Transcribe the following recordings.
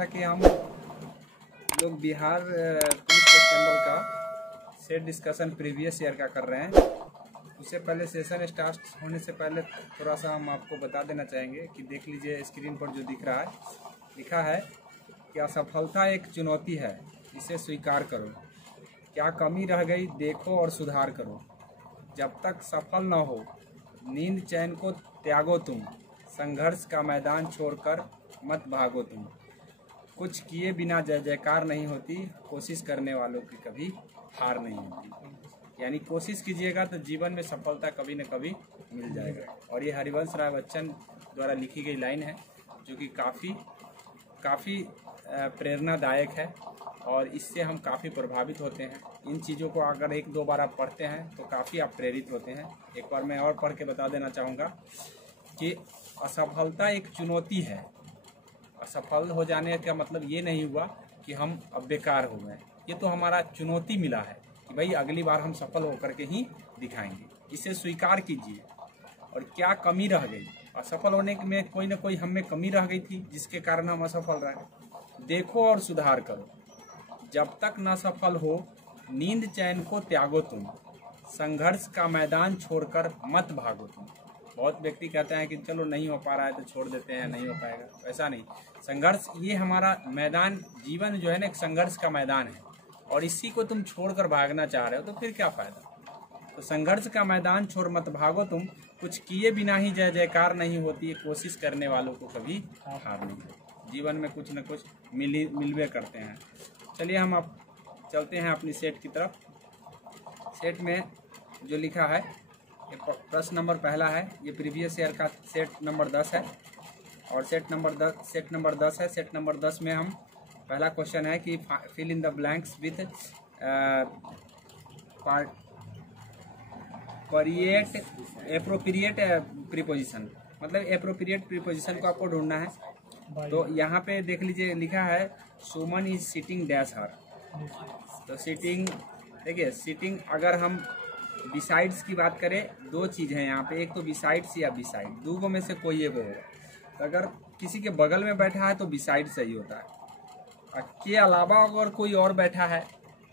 जैसा कि हम लोग बिहार पुलिस कांस्टेबल का सेट डिस्कशन प्रीवियस ईयर का कर रहे हैं, उससे पहले सेशन स्टार्ट होने से पहले थोड़ा सा हम आपको बता देना चाहेंगे कि देख लीजिए स्क्रीन पर जो दिख रहा है, लिखा है कि असफलता एक चुनौती है, इसे स्वीकार करो। क्या कमी रह गई देखो और सुधार करो। जब तक सफल न हो नींद चैन को त्यागो तुम, संघर्ष का मैदान छोड़कर मत भागो तुम। कुछ किए बिना जय जयकार नहीं होती, कोशिश करने वालों की कभी हार नहीं होती। यानी कोशिश कीजिएगा तो जीवन में सफलता कभी न कभी मिल जाएगा। और ये हरिवंश राय बच्चन द्वारा लिखी गई लाइन है, जो कि काफ़ी प्रेरणादायक है और इससे हम काफ़ी प्रभावित होते हैं। इन चीज़ों को अगर एक दो बार आप पढ़ते हैं तो काफ़ी आप प्रेरित होते हैं। एक बार मैं और पढ़ के बता देना चाहूँगा कि असफलता एक चुनौती है। असफल हो जाने का मतलब ये नहीं हुआ कि हम अब बेकार हो गए, ये तो हमारा चुनौती मिला है कि भाई अगली बार हम सफल होकर के ही दिखाएंगे। इसे स्वीकार कीजिए। और क्या कमी रह गई, असफल होने में कोई ना कोई हम में कमी रह गई थी जिसके कारण हम असफल रहे। देखो और सुधार करो। जब तक न सफल हो नींद चैन को त्यागो तुम, संघर्ष का मैदान छोड़कर मत भागो तुम। बहुत व्यक्ति कहते हैं कि चलो नहीं हो पा रहा है तो छोड़ देते हैं, नहीं हो पाएगा। ऐसा नहीं, संघर्ष ये हमारा मैदान, जीवन जो है ना एक संघर्ष का मैदान है और इसी को तुम छोड़कर भागना चाह रहे हो तो फिर क्या फायदा। तो संघर्ष का मैदान छोड़ मत भागो तुम, कुछ किए बिना ही जय जयकार नहीं होती है, कोशिश करने वालों को कभी हार नहीं होती। जीवन में कुछ न कुछ मिलवे करते हैं। चलिए हम अब चलते हैं अपनी सेट की तरफ। सेट में जो लिखा है, प्रश्न नंबर पहला है, ये प्रीवियस ईयर का सेट नंबर 10 है और सेट नंबर 10 है। सेट नंबर 10 में हम पहला क्वेश्चन है कि fill in the blanks with appropriate preposition, मतलब एप्रोप्रिएट प्रीपोजिशन को आपको ढूंढना है। तो यहाँ पे देख लीजिए लिखा है सुमन इज सिटिंग डैश हर। तो सिटिंग, देखिए सिटिंग, अगर हम बिसाइड्स की बात करें, दो चीज़ हैं यहाँ पे, एक तो बिसाइड्स या बिसाइड, दो में से कोई एक होगा। तो अगर किसी के बगल में बैठा है तो बिसाइड सही होता है। के अलावा अगर कोई और बैठा है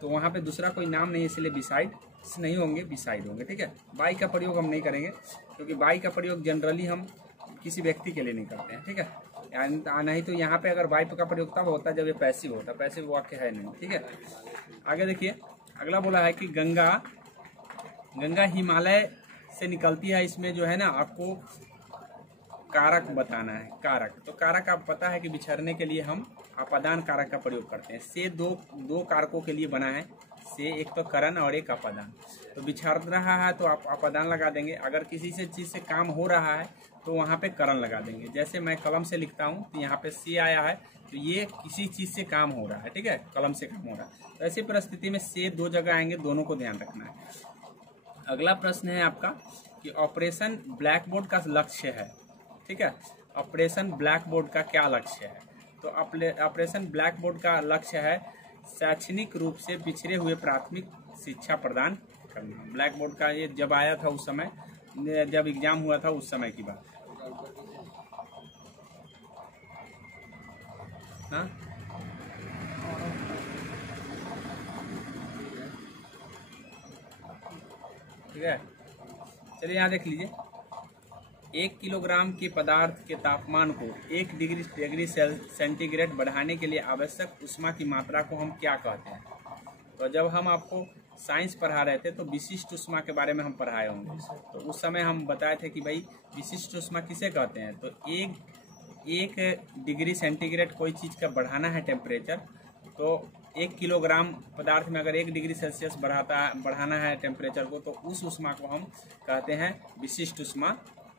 तो वहाँ पे दूसरा कोई नाम नहीं है, इसलिए बिसाइड्स नहीं होंगे, बिसाइड होंगे। ठीक है, बाई का प्रयोग हम नहीं करेंगे क्योंकि बाई का प्रयोग जनरली हम किसी व्यक्ति के लिए नहीं करते हैं। ठीक है, नहीं तो यहाँ पे अगर बाई का प्रयोग तब होता है जब ये पैसिव होता है, पैसिव वाक्य है नहीं। ठीक है, आगे देखिए अगला बोला है कि गंगा हिमालय से निकलती है। इसमें जो है ना आपको कारक बताना है, कारक। तो कारक आप पता है कि बिछड़ने के लिए हम अपादान कारक का प्रयोग करते हैं। से दो कारकों के लिए बना है, से एक तो करण और एक अपादान। तो बिछड़ रहा है तो आप अपादान लगा देंगे, अगर किसी से चीज़ से काम हो रहा है तो वहाँ पे करण लगा देंगे। जैसे मैं कलम से लिखता हूँ तो यहाँ पे से आया है, तो ये किसी चीज़ से काम हो रहा है। ठीक है, कलम से काम हो रहा है। तो ऐसी परिस्थिति में से दो जगह आएंगे, दोनों को ध्यान रखना है। अगला प्रश्न है आपका कि ऑपरेशन ब्लैक बोर्ड का लक्ष्य है। ठीक है, ऑपरेशन ब्लैक बोर्ड का क्या लक्ष्य है। तो ऑपरेशन ब्लैक बोर्ड का लक्ष्य है शैक्षणिक रूप से पिछड़े हुए प्राथमिक शिक्षा प्रदान करना। ब्लैक बोर्ड का ये जब आया था उस समय, जब एग्जाम हुआ था उस समय की बात। हाँ, ठीक है, चलिए यहाँ देख लीजिए। 1 किलोग्राम के पदार्थ के तापमान को 1 डिग्री सेंटीग्रेड बढ़ाने के लिए आवश्यक ऊष्मा की मात्रा को हम क्या कहते हैं। तो जब हम आपको साइंस पढ़ा रहे थे तो विशिष्ट ऊष्मा के बारे में हम पढ़ाए होंगे, तो उस समय हम बताए थे कि भाई विशिष्ट ऊष्मा किसे कहते हैं। तो 1 डिग्री सेंटीग्रेड कोई चीज़ का बढ़ाना है टेम्परेचर, तो 1 किलोग्राम पदार्थ में अगर 1 डिग्री सेल्सियस बढ़ाना है टेम्परेचर को, तो उस ऊष्मा को हम कहते हैं विशिष्ट ऊष्मा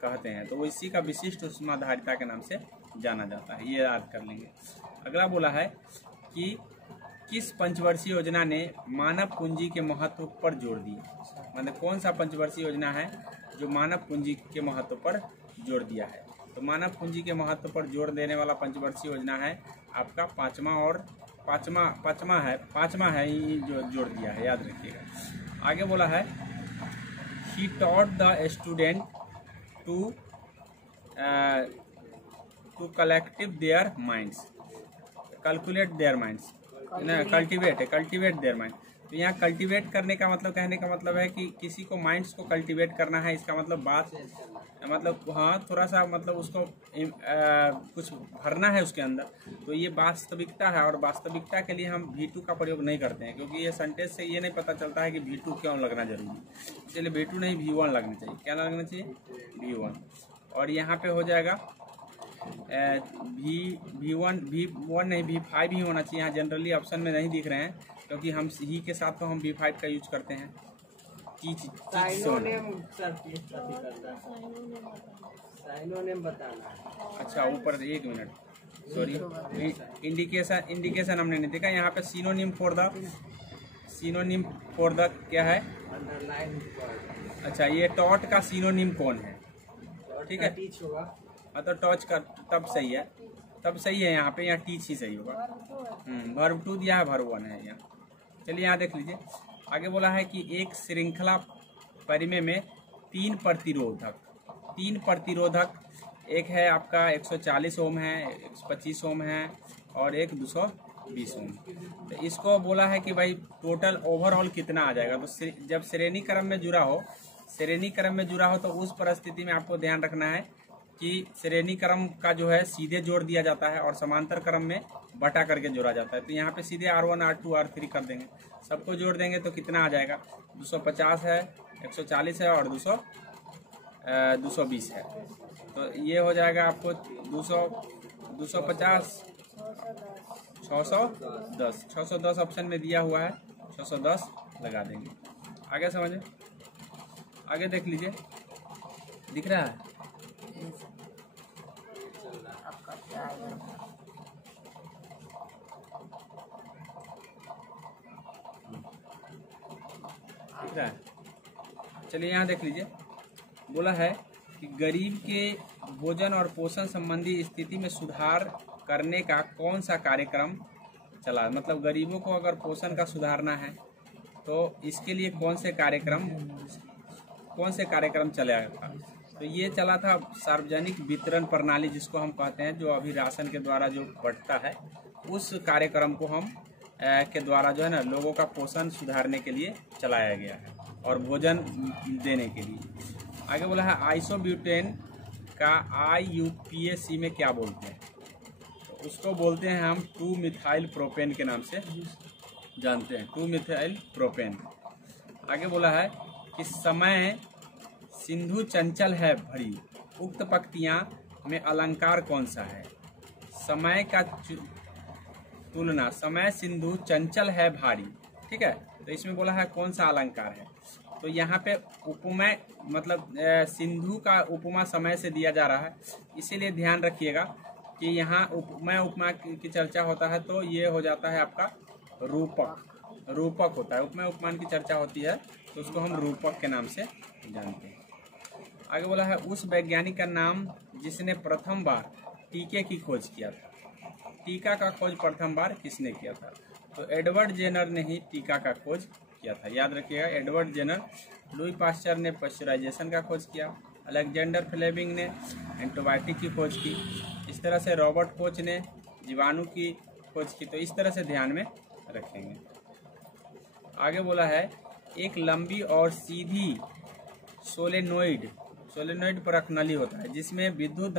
कहते हैं। तो वो इसी का विशिष्ट ऊष्माधारिता के नाम से जाना जाता है, ये याद कर लेंगे। अगला बोला है कि किस पंचवर्षीय योजना ने मानव पूंजी के महत्व पर जोर दिया। मतलब कौन सा पंचवर्षीय योजना है जो मानव पूंजी के महत्व पर जोर दिया है। तो मानव पूंजी के महत्व पर जोर देने वाला पंचवर्षीय योजना है आपका पाँचवा है ये जो जोड़ दिया है, याद रखिएगा। आगे बोला है he taught the student to collective their minds. Calculate their minds ना, कल्टीवेट देयर माइंड। तो यहाँ कल्टीवेट करने का मतलब, कहने का मतलब है कि किसी को माइंड्स को कल्टीवेट करना है। इसका मतलब बात मतलब हाँ थोड़ा सा मतलब उसको कुछ भरना है उसके अंदर। तो ये वास्तविकता है, और वास्तविकता के लिए हम V2 का प्रयोग नहीं करते हैं, क्योंकि ये सेंटेंस से ये नहीं पता चलता है कि V2 क्यों लगना जरूरी है। इसलिए V2 नहीं V1 लगना चाहिए। क्या लगना चाहिए? V1। और यहाँ पे हो जाएगा V1 नहीं V5 ही होना चाहिए। यहाँ जनरली ऑप्शन में नहीं दिख रहे हैं, क्योंकि हम ही के साथ तो हम V5 का यूज करते हैं। अच्छा ऊपर, एक मिनट सॉरी, इंडिकेशन हमने नहीं देखा। यहाँ पे सिनोनिम फॉर द क्या है? अच्छा, ये टॉट का सिनोनिम कौन है? ठीक है, हाँ तो टॉच का तब सही है, यहाँ पे। यहाँ टीच ही सही होगा। वर्ब 2 दिया है, वर्ब 1 है यहाँ। चलिए यहाँ देख लीजिए, आगे बोला है कि एक श्रृंखला परिमेय में 3 प्रतिरोधक, एक है आपका 140 ओम है, 125 ओम है, और एक 220 ओम। तो इसको बोला है कि भाई टोटल ओवरऑल कितना आ जाएगा। तो जब श्रेणी क्रम में जुड़ा हो तो उस परिस्थिति में आपको ध्यान रखना है कि श्रेणी क्रम का जो है सीधे जोड़ दिया जाता है और समांतर क्रम में बटा करके जोड़ा जाता है। तो यहाँ पे सीधे R1 R2 R3 कर देंगे, सबको जोड़ देंगे तो कितना आ जाएगा? 250 है, 140 है, और 220 है। तो ये हो जाएगा आपको 250 610 ऑप्शन में दिया हुआ है, 610 लगा देंगे। आगे समझे, आगे देख लीजिए, दिख रहा है? दिख रहा है? चलिए यहाँ देख लीजिए, बोला है कि गरीब के भोजन और पोषण संबंधी स्थिति में सुधार करने का कौन सा कार्यक्रम चला। मतलब गरीबों को अगर पोषण का सुधारना है तो इसके लिए कौन से कार्यक्रम चलेगा। तो ये चला था सार्वजनिक वितरण प्रणाली, जिसको हम कहते हैं, जो अभी राशन के द्वारा जो बढ़ता है, उस कार्यक्रम को हम के द्वारा जो है ना लोगों का पोषण सुधारने के लिए चलाया गया है और भोजन देने के लिए। आगे बोला है आइसोब्यूटेन का IUPAC में क्या बोलते हैं? तो उसको बोलते हैं हम 2-मिथाइल प्रोपेन के नाम से जानते हैं, 2-मिथाइल प्रोपेन। आगे बोला है कि समय सिंधु चंचल है भरी, उक्त पंक्तियां में अलंकार कौन सा है? समय का तुलना, समय सिंधु चंचल है भारी, ठीक है। तो इसमें बोला है कौन सा अलंकार है। तो यहाँ पे उपमा, मतलब सिंधु का उपमा समय से दिया जा रहा है, इसीलिए ध्यान रखिएगा कि यहाँ उपमा की चर्चा होता है तो ये हो जाता है आपका रूपक होता है। उपमान की चर्चा होती है तो उसको हम रूपक के नाम से जानते हैं। आगे बोला है उस वैज्ञानिक का नाम जिसने प्रथम बार टीके की खोज किया था। टीका का खोज प्रथम बार किसने किया था? तो एडवर्ड जेनर ने ही टीका का खोज किया था, याद रखिएगा, एडवर्ड जेनर। लुई पास्चर ने पाश्चराइजेशन का खोज किया। अलेक्जेंडर फ्लेमिंग ने एंटीबायोटिक की खोज की। इस तरह से रॉबर्ट कोच ने जीवाणु की खोज की। तो इस तरह से ध्यान में रखेंगे। आगे बोला है एक लंबी और सीधी सोलेनोइड परख नली होता है जिसमें विद्युत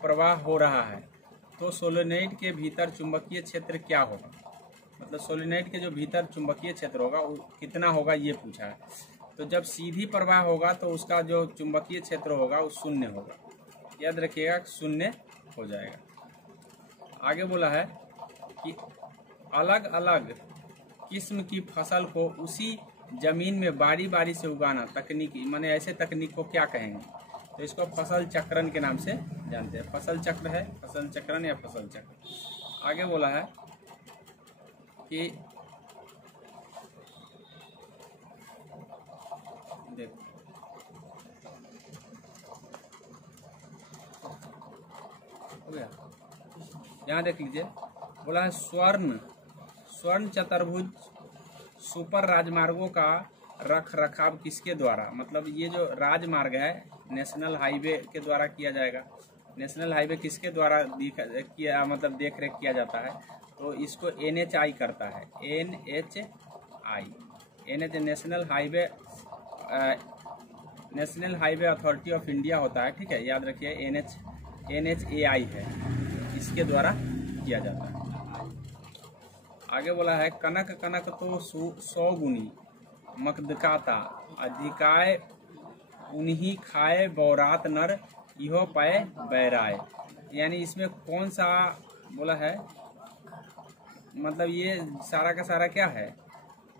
प्रवाह हो रहा है। तो सोलेनोइड के भीतर चुंबकीय क्षेत्र क्या होगा? मतलब सोलेनोइड के जो भीतर चुंबकीय क्षेत्र होगा वो कितना होगा, ये पूछा है। तो जब सीधी प्रवाह होगा तो उसका जो चुंबकीय क्षेत्र होगा वो 0 होगा, याद रखिएगा, 0 हो जाएगा। आगे बोला है कि अलग अलग किस्म की फसल को उसी जमीन में बारी बारी से उगाना तकनीकी, माने ऐसे तकनीक को क्या कहेंगे? तो इसको फसल चक्रण के नाम से जानते हैं। फसल चक्र है, फसल चक्रण या फसल चक्र। आगे बोला है कि देखो हो गया, यहाँ देख लीजिए, बोला है स्वर्ण चतुर्भुज सुपर राजमार्गों का रख रखाव किसके द्वारा? मतलब ये जो राजमार्ग है नेशनल हाईवे के द्वारा किया जाएगा। नेशनल हाईवे किसके द्वारा किया मतलब देख रेख किया जाता है, तो इसको NHI करता है, NHI, national highway authority of India होता है, ठीक है, याद रखिए। NHAI है, इसके द्वारा किया जाता है। आगे बोला है कनक कनक तो 100 गुनी मकदकाता अधिकाय उन्हीं खाए बौरात नर इहो पाए बैराय। यानी इसमें कौन सा बोला है, मतलब ये सारा का सारा क्या है,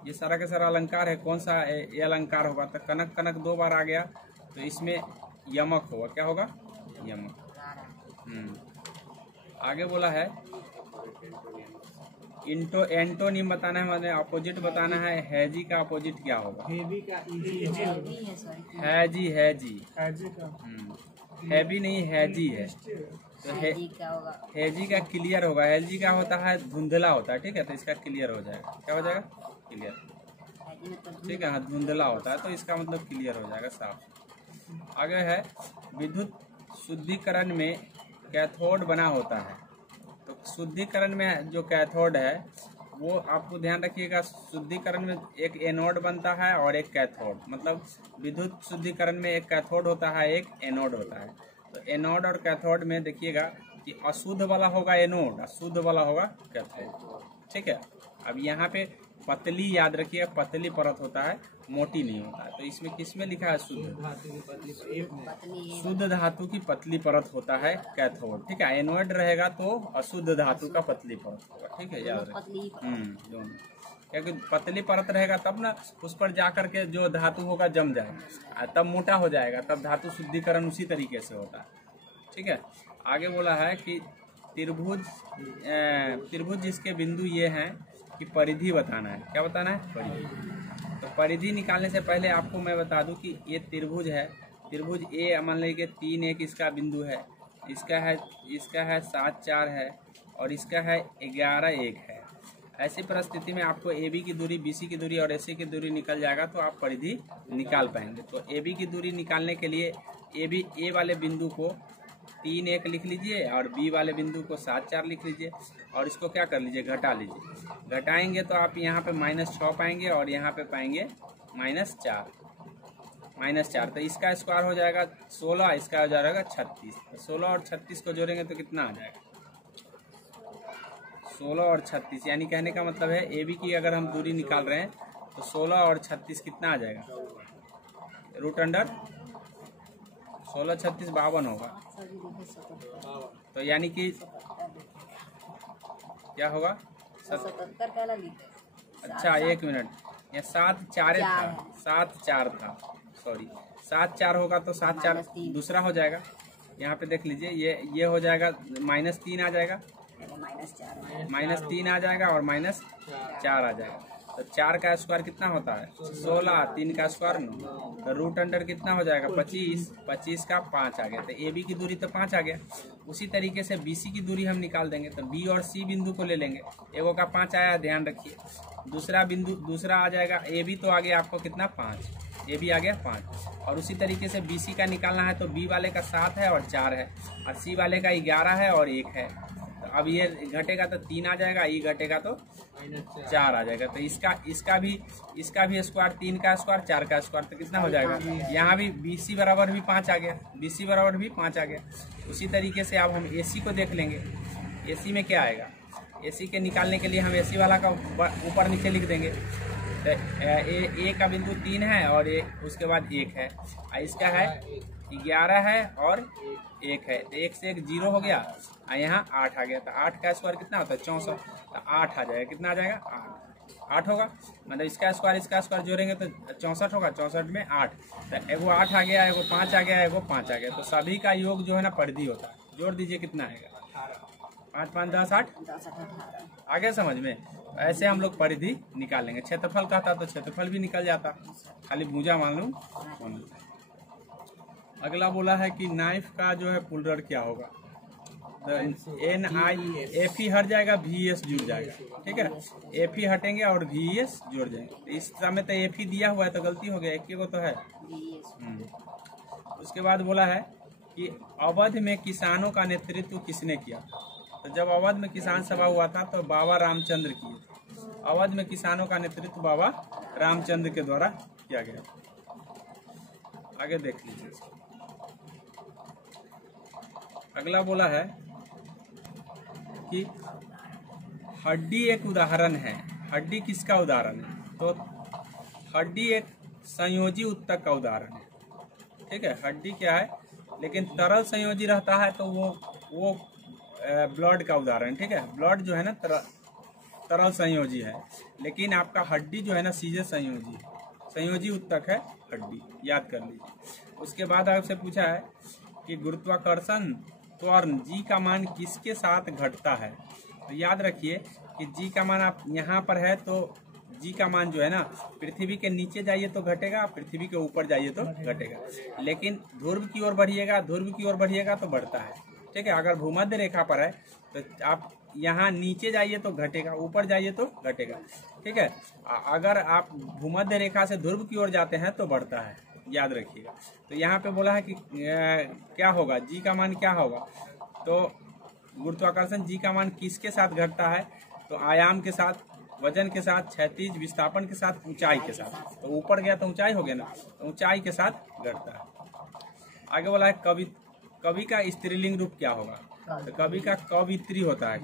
ये सारा का सारा अलंकार है, कौन सा ये अलंकार होगा। तो कनक कनक 2 बार आ गया तो इसमें यमक होगा, क्या होगा, यमक। आगे बोला है एंटोनिम बताना है, मतलब अपोजिट बताना है। हैजी का अपोजिट क्या होगा, हैजी, हैवी नहीं हैजी है, तो हैजी का क्लियर होगा। हैजी का होता है धुंधला होता है, ठीक है, तो इसका क्लियर हो जाएगा, क्या हो जाएगा, क्लियर, ठीक है, हाँ धुंधला होता है तो इसका मतलब क्लियर हो जाएगा, साफ। आगे है विद्युत शुद्धिकरण में कैथोड बना होता है। तो शुद्धिकरण में जो कैथोड है वो आपको ध्यान रखिएगा, शुद्धिकरण में एक एनोड बनता है और एक कैथोड, मतलब विद्युत शुद्धिकरण में एक कैथोड होता है, एक एनोड होता है। तो एनोड और कैथोड में देखिएगा कि अशुद्ध वाला होगा एनोड, अशुद्ध वाला होगा कैथोड, ठीक है। अब यहाँ पे पतली याद रखिए, पतली परत होता है, मोटी नहीं होता है। तो इसमें किसमें लिखा है, शुद्ध धातु की पतली परत होता है कैथोड, ठीक है। एनोड रहेगा तो अशुद्ध धातु का पतली परत होगा, ठीक है, याद रखिए। क्योंकि पतली परत रहेगा तब ना उस पर जाकर के जो धातु होगा जम जाएगा, तब मोटा हो जाएगा, तब धातु शुद्धिकरण उसी तरीके से होता है, ठीक है। आगे बोला है कि त्रिभुज जिसके बिंदु ये हैं कि परिधि बताना है, क्या बताना है, परिधि। तो परिधि निकालने से पहले आपको मैं बता दूं कि ये त्रिभुज है, त्रिभुज ए मान लीजिए 3 1 इसका बिंदु है, इसका है 7 4 है और इसका है 11 1 है। ऐसी परिस्थिति में आपको AB की दूरी, BC की दूरी और AC की दूरी निकल जाएगा तो आप परिधि निकाल पाएंगे। तो AB की दूरी निकालने के लिए A वाले बिंदु को 3 1 लिख लीजिए और B वाले बिंदु को 7 4 लिख लीजिए और इसको क्या कर लीजिए, घटा लीजिए। घटाएंगे तो आप यहाँ पे -6 पाएंगे और यहाँ पे पाएंगे -4। तो इसका स्क्वायर हो जाएगा 16, इसका हो जाएगा 36। 16 और 36 को जोड़ेंगे तो कितना आ जाएगा, 16 और 36, यानी कहने का मतलब है AB की अगर हम दूरी निकाल रहे हैं तो 16 और 36 कितना आ जाएगा, √अंडर 16 36 52 होगा। तो यानी कि क्या होगा, 77। अच्छा 1 मिनट, ये 7 4 था, 7 4 था, सॉरी 7 4 होगा तो 7 4 दूसरा हो जाएगा। यहाँ पे देख लीजिए ये हो जाएगा -3 आ जाएगा, -3 आ जाएगा और -4 आ जाएगा। तो 4 का स्क्वायर कितना होता है 16, 3 का स्क्वायर 9, तो √अंडर कितना हो जाएगा 25, 25 का 5 आ गया। तो AB की दूरी तो 5 आ गया। उसी तरीके से BC की दूरी हम निकाल देंगे, तो B और C बिंदु को ले लेंगे, एगो का 5 आया, ध्यान रखिए। दूसरा आ जाएगा AB, तो आ गया आपको कितना 5, AB आ गया 5। और उसी तरीके से BC का निकालना है तो B वाले का 7 है और 4 है और C वाले का 11 है और 1 है। तो अब ये घटेगा तो 3 आ जाएगा, ये घटेगा तो 4 आ जाएगा। तो इसका भी स्क्वायर, 3 का स्क्वायर 4 का स्क्वायर, तो कितना हो जाएगा, यहाँ भी BC बराबर भी 5 आ गया, BC बराबर भी 5 आ गया। उसी तरीके से अब हम AC को देख लेंगे। AC में क्या आएगा, AC के निकालने के लिए हम AC वाला का ऊपर नीचे लिख देंगे। तो A का बिंदु 3 है और उसके बाद 1 है, इसका है 11 है और 1 है, तो 1 से 1 0 हो गया और यहाँ 8 आ गया। तो 8 का स्क्वायर कितना होता है 64, तो 8 आ जाएगा, कितना आ जाएगा 8 होगा। मतलब इसका स्क्वायर जोड़ेंगे तो 64 होगा, 64 में 8, तो एगो 8 आ गया, एगो 5 आ गया, एगो 5 आ गया। तो सभी का योग जो है ना परिधि होता है। जोड़ दीजिए कितना आएगा, 5 5 10 8, आगे समझ में। ऐसे हम लोग परिधि निकाल लेंगे। क्षेत्रफल कहता तो क्षेत्रफल भी निकल जाता, खाली भुजा मान लूँ। अगला बोला है कि नाइफ का जो है पुलर क्या होगा, NI हट जाएगा, VS जुड़ जाएगा, ठीक है। FE हटेंगे और VS जोड़ जाएंगे। इस समय तो FE दिया हुआ है तो गलती हो गया, एक को तो है। उसके बाद बोला है कि अवध में किसानों का नेतृत्व किसने किया। तो जब अवध में किसान सभा हुआ था तो बाबा रामचंद्र किए। अवध में किसानों का नेतृत्व बाबा रामचंद्र के द्वारा किया गया। आगे देख लीजिए। अगला बोला है कि हड्डी एक उदाहरण है। हड्डी किसका उदाहरण है? तो हड्डी एक संयोजी उत्तक का उदाहरण है। ठीक है, हड्डी क्या है, लेकिन तरल संयोजी रहता है तो वो ब्लड का उदाहरण। ठीक है, ब्लड जो है ना तरल संयोजी है, लेकिन आपका हड्डी जो है ना सीधे संयोजी है। संयोजी उत्तक है हड्डी, याद कर लीजिए। उसके बाद आपसे पूछा है कि गुरुत्वाकर्षण त्वरण जी का मान किसके साथ घटता है। तो याद रखिए कि जी का मान आप यहाँ पर है तो जी का मान जो है ना पृथ्वी के नीचे जाइए तो घटेगा, पृथ्वी के ऊपर जाइए तो घटेगा। लेकिन ध्रुव की ओर बढ़िएगा, ध्रुव की ओर बढ़िएगा तो बढ़ता है। ठीक है, अगर भूमध्य रेखा पर है तो आप यहाँ नीचे जाइए तो घटेगा, ऊपर जाइए तो घटेगा। ठीक है, अगर आप भूमध्य रेखा से ध्रुव की ओर जाते हैं तो बढ़ता है, याद रखिएगा। तो यहाँ पे बोला है कि क्या होगा, जी का मान क्या होगा। तो गुरुत्वाकर्षण जी का मान किसके साथ घटता है? तो आयाम के साथ, वजन के साथ, क्षैतिज विस्थापन के साथ, ऊंचाई के साथ। तो ऊपर गया तो ऊंचाई हो गया ना, तो ऊंचाई के साथ घटता है। आगे बोला है कवि का स्त्रीलिंग रूप क्या होगा। तो कवि का कवित्री होता है।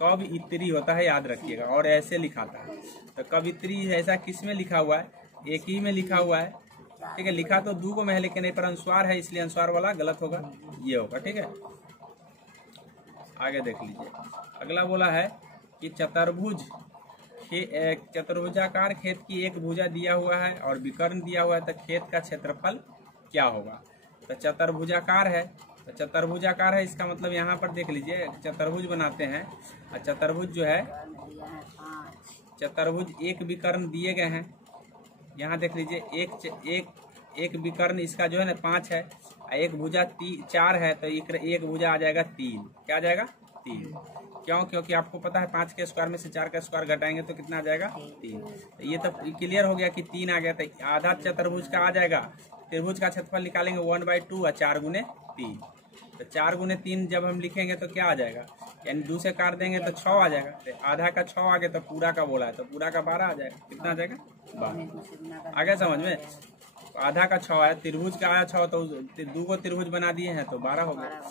कवित्री होता है, याद रखिएगा। और ऐसे लिखाता है। तो कवित्री ऐसा किस में लिखा हुआ है? एक ही में लिखा हुआ है। ठीक है, लिखा तो दो में है लेकिन नहीं पर अनुस्वार है, इसलिए अनुस्वार वाला गलत होगा, ये होगा। ठीक है, आगे देख लीजिए। अगला बोला है कि चतुर्भुजाकार खेत की एक भुजा दिया हुआ है और विकर्ण दिया हुआ है, तो खेत का क्षेत्रफल क्या होगा। तो चतुर्भुजाकार है, तो चतुर्भुजाकार है इसका मतलब यहाँ पर देख लीजिए, चतुर्भुज बनाते हैं और चतुर्भुज जो है, चतुर्भुज एक विकर्ण दिए गए हैं। यहाँ देख लीजिए, एक विकर्ण इसका जो है ना 5 है, एक भुजा 4 है, तो एक भुजा आ जाएगा 3। क्या आ जाएगा? 3। क्यों? क्योंकि आपको पता है 5 के स्क्वायर में से 4 का स्क्वायर घटाएंगे तो कितना आ जाएगा? 3। तो ये तो क्लियर हो गया कि 3 आ गया। तो आधा चतुर्भुज का आ जाएगा। त्रिभुज का क्षेत्रफल निकालेंगे 1/2 और 4 गुने 3। तो 4 गुने 3 जब हम लिखेंगे तो क्या आ जाएगा, यानी 2 से काट देंगे तो 6 आ जाएगा। तो आधा का 6 आ गया, तो पूरा का बोला है तो पूरा का 12 आ जाएगा। कितना आ जाएगा? 12। आ गया समझ में? आधा का 6 है, त्रिभुज का आया 6, तो 2 को त्रिभुज बना दिए हैं तो 12 हो गया।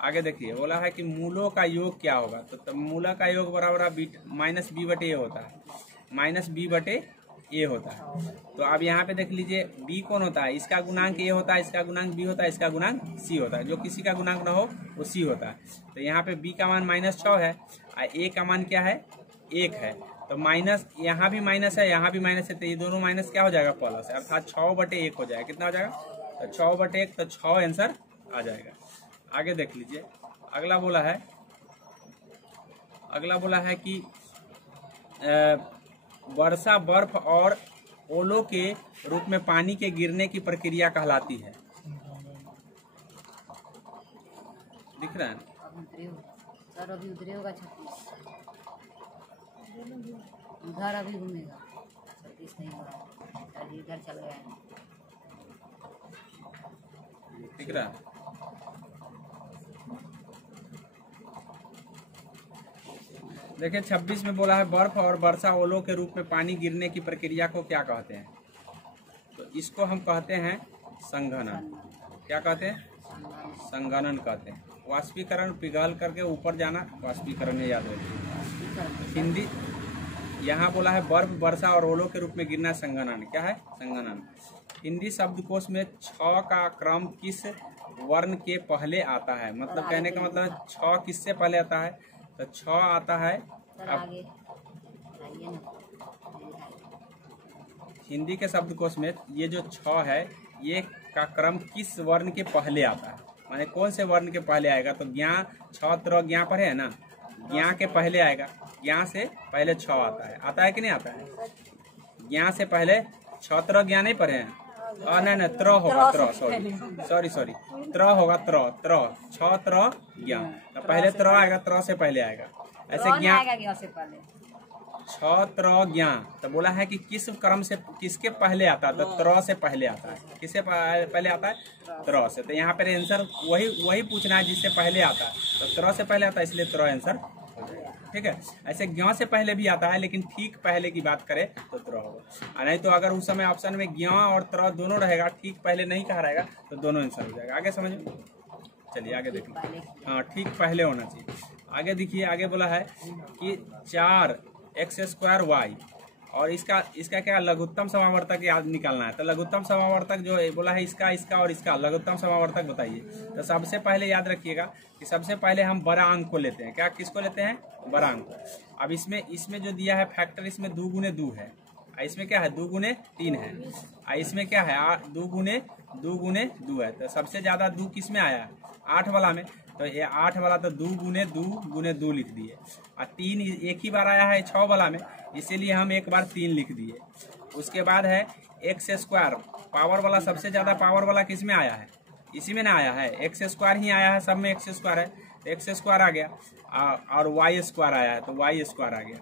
आगे देखिए, बोला है कि मूलों का योग क्या होगा। तो मूला का योग बराबर -b/a होता है, -b/a होता है। तो अब यहाँ पे देख लीजिए, b कौन होता है? इसका गुणांक a होता है, इसका गुणांक b होता है, इसका गुणांक c होता है। जो किसी का गुणांक ना हो वो c होता है। तो यहाँ पे b का मान -6 है और a का मान क्या है? 1 है। तो माइनस, यहाँ भी माइनस है, यहाँ भी माइनस है, तो ये दोनों माइनस क्या हो जाएगा? प्लस है, अर्थात 6/1 हो जाएगा। कितना हो जाएगा? तो 6/1, तो 6 आंसर आ जाएगा। आगे देख लीजिए। अगला बोला है कि वर्षा बर्फ और ओलों के रूप में पानी के गिरने की प्रक्रिया कहलाती है। दिख रहा है? सर अभी उधर होगा 36, उधर अभी घूमेगा 36 नहीं हो रहा है, इधर चल गया है। दिख रहा है? देखिए 26 में बोला है बर्फ और वर्षा ओलों के रूप में पानी गिरने की प्रक्रिया को क्या कहते हैं। तो इसको हम कहते हैं संघनन। क्या कहते हैं? संघनन कहते हैं। वाष्पीकरण, पिघल करके ऊपर जाना, वाष्पीकरण में याद रखिए। हिंदी यहाँ बोला है बर्फ, वर्षा और ओलों के रूप में गिरना संघनन। क्या है? संघनन। हिंदी शब्दकोश में 6 का क्रम किस वर्ण के पहले आता है। मतलब कहने का मतलब 6 किससे पहले आता है? तो 6 आता है हिंदी के शब्दकोश में, ये जो 6 है ये का क्रम किस वर्ण के पहले आता है, माने कौन से वर्ण के पहले आएगा। तो ज्ञा 6 त्र ज्ञा पर है ना, ज्ञा के पहले आएगा, ज्ञा से पहले 6 आता है कि नहीं आता है? ज्ञा से पहले 6 त्र ज्ञा नहीं पढ़े हैं? नहीं त्र होगा, त्र सॉरी त्र होगा, त्र 6 त्र ज्ञा। तो पहले त्र आएगा, त्र से पहले आएगा। ऐसे ज्ञा से पहले क्षत्रज्ञ, तो बोला है कि किस क्रम से किसके पहले आता है, तो त्र से पहले आता है। किससे पहले आता है, त्र से। तो यहाँ पर आंसर वही पूछना है जिससे पहले आता है, तो त्र से पहले आता है, इसलिए त्र आंसर हो जाएगा। ठीक है, ऐसे ज्ञ से पहले भी आता है, लेकिन ठीक पहले की बात करें तो त्र होगा। नहीं तो अगर उस समय ऑप्शन में ज्ञ और त्र दोनों रहेगा, ठीक पहले नहीं कहा रहेगा, तो दोनों आंसर हो जाएगा। आगे समझो, चलिए आगे देखिए। हाँ, ठीक पहले होना चाहिए। आगे देखिए, आगे बोला है कि 4x² y, और इसका क्या लघुत्तम समावर्तक याद निकालना है। तो लघुत्तम समावर्तक जो है बोला है इसका और इसका लघुत्तम समावर्तक बताइए। तो सबसे पहले याद रखिएगा कि सबसे पहले हम बड़ा अंक को लेते हैं। क्या, किसको लेते हैं, बड़ा अंक। अब इसमें जो दिया है फैक्टर, इसमें 2 गुने 2 है, इसमें क्या है 2 गुने 3 है, इसमें क्या है 2 गुने 2 है। तो सबसे ज्यादा 2 किस में आया है, 8 वाला में। तो ये 8 वाला तो 2 गुने 2 लिख दिए, और 3 एक ही बार आया है 6 वाला में, इसीलिए हम एक बार 3 लिख दिए। उसके बाद है x² पावर वाला, सबसे ज्यादा पावर वाला किस में आया है, इसी में ना आया है, x² ही आया है, सब में x² है, तो x² आ गया, और y² आया है, तो y² आ गया।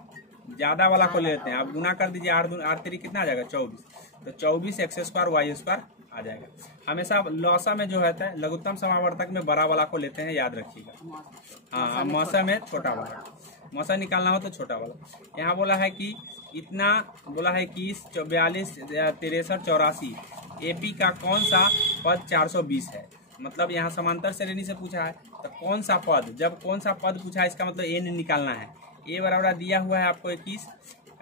ज्यादा वाला को लेते हैं, आप गुना कर दीजिए, 8×3 कितना आ जाएगा 24, तो 24 x² y² आ जाएगा। हमेशा लौसा में जो रहता है लघुत्तम समावर्तक में बड़ा वाला को लेते हैं, याद रखिएगा। हाँ, मौसा में छोटा वाला, मौसा निकालना हो तो छोटा वाला। यहाँ बोला है कि इतना, बोला है 21, 42, 63, 84 AP का कौन सा पद 420 है। मतलब यहाँ समांतर श्रेणी से पूछा है, तो कौन सा पद, जब कौन सा पद पूछा है इसका मतलब n निकालना है। a बराबर दिया हुआ है आपको 21,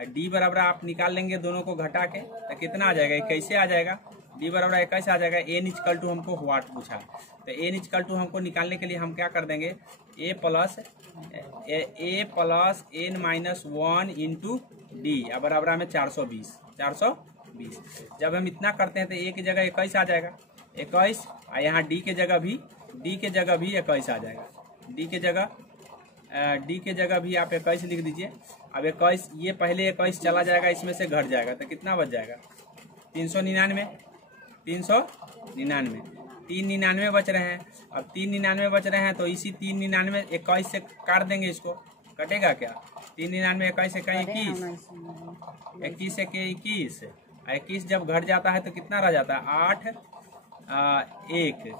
d बराबर आप निकाल लेंगे दोनों को घटा के, तो कितना आ जाएगा, 21 आ जाएगा। d बराबर 21 आ जाएगा। n इक्वल टू हमको व्हाट पूछा, तो n इक्वल टू हमको निकालने के लिए हम क्या कर देंगे, a plus n-1 into D बराबर में 420। जब हम इतना करते हैं तो a की जगह 21 आ जाएगा, 21, और यहाँ d के जगह भी 21 आ जाएगा। d के जगह भी आप 21 लिख दीजिए। अब 21, ये पहले 21 चला जाएगा, इसमें से घट जाएगा, तो कितना बच जाएगा 399 399 बच रहे हैं। अब 399 बच रहे हैं, तो इसी 399 21 से काट देंगे, इसको कटेगा क्या, 399 21 से कहीं 21 से 21 जब घट जाता है तो कितना रह जाता है 8 1,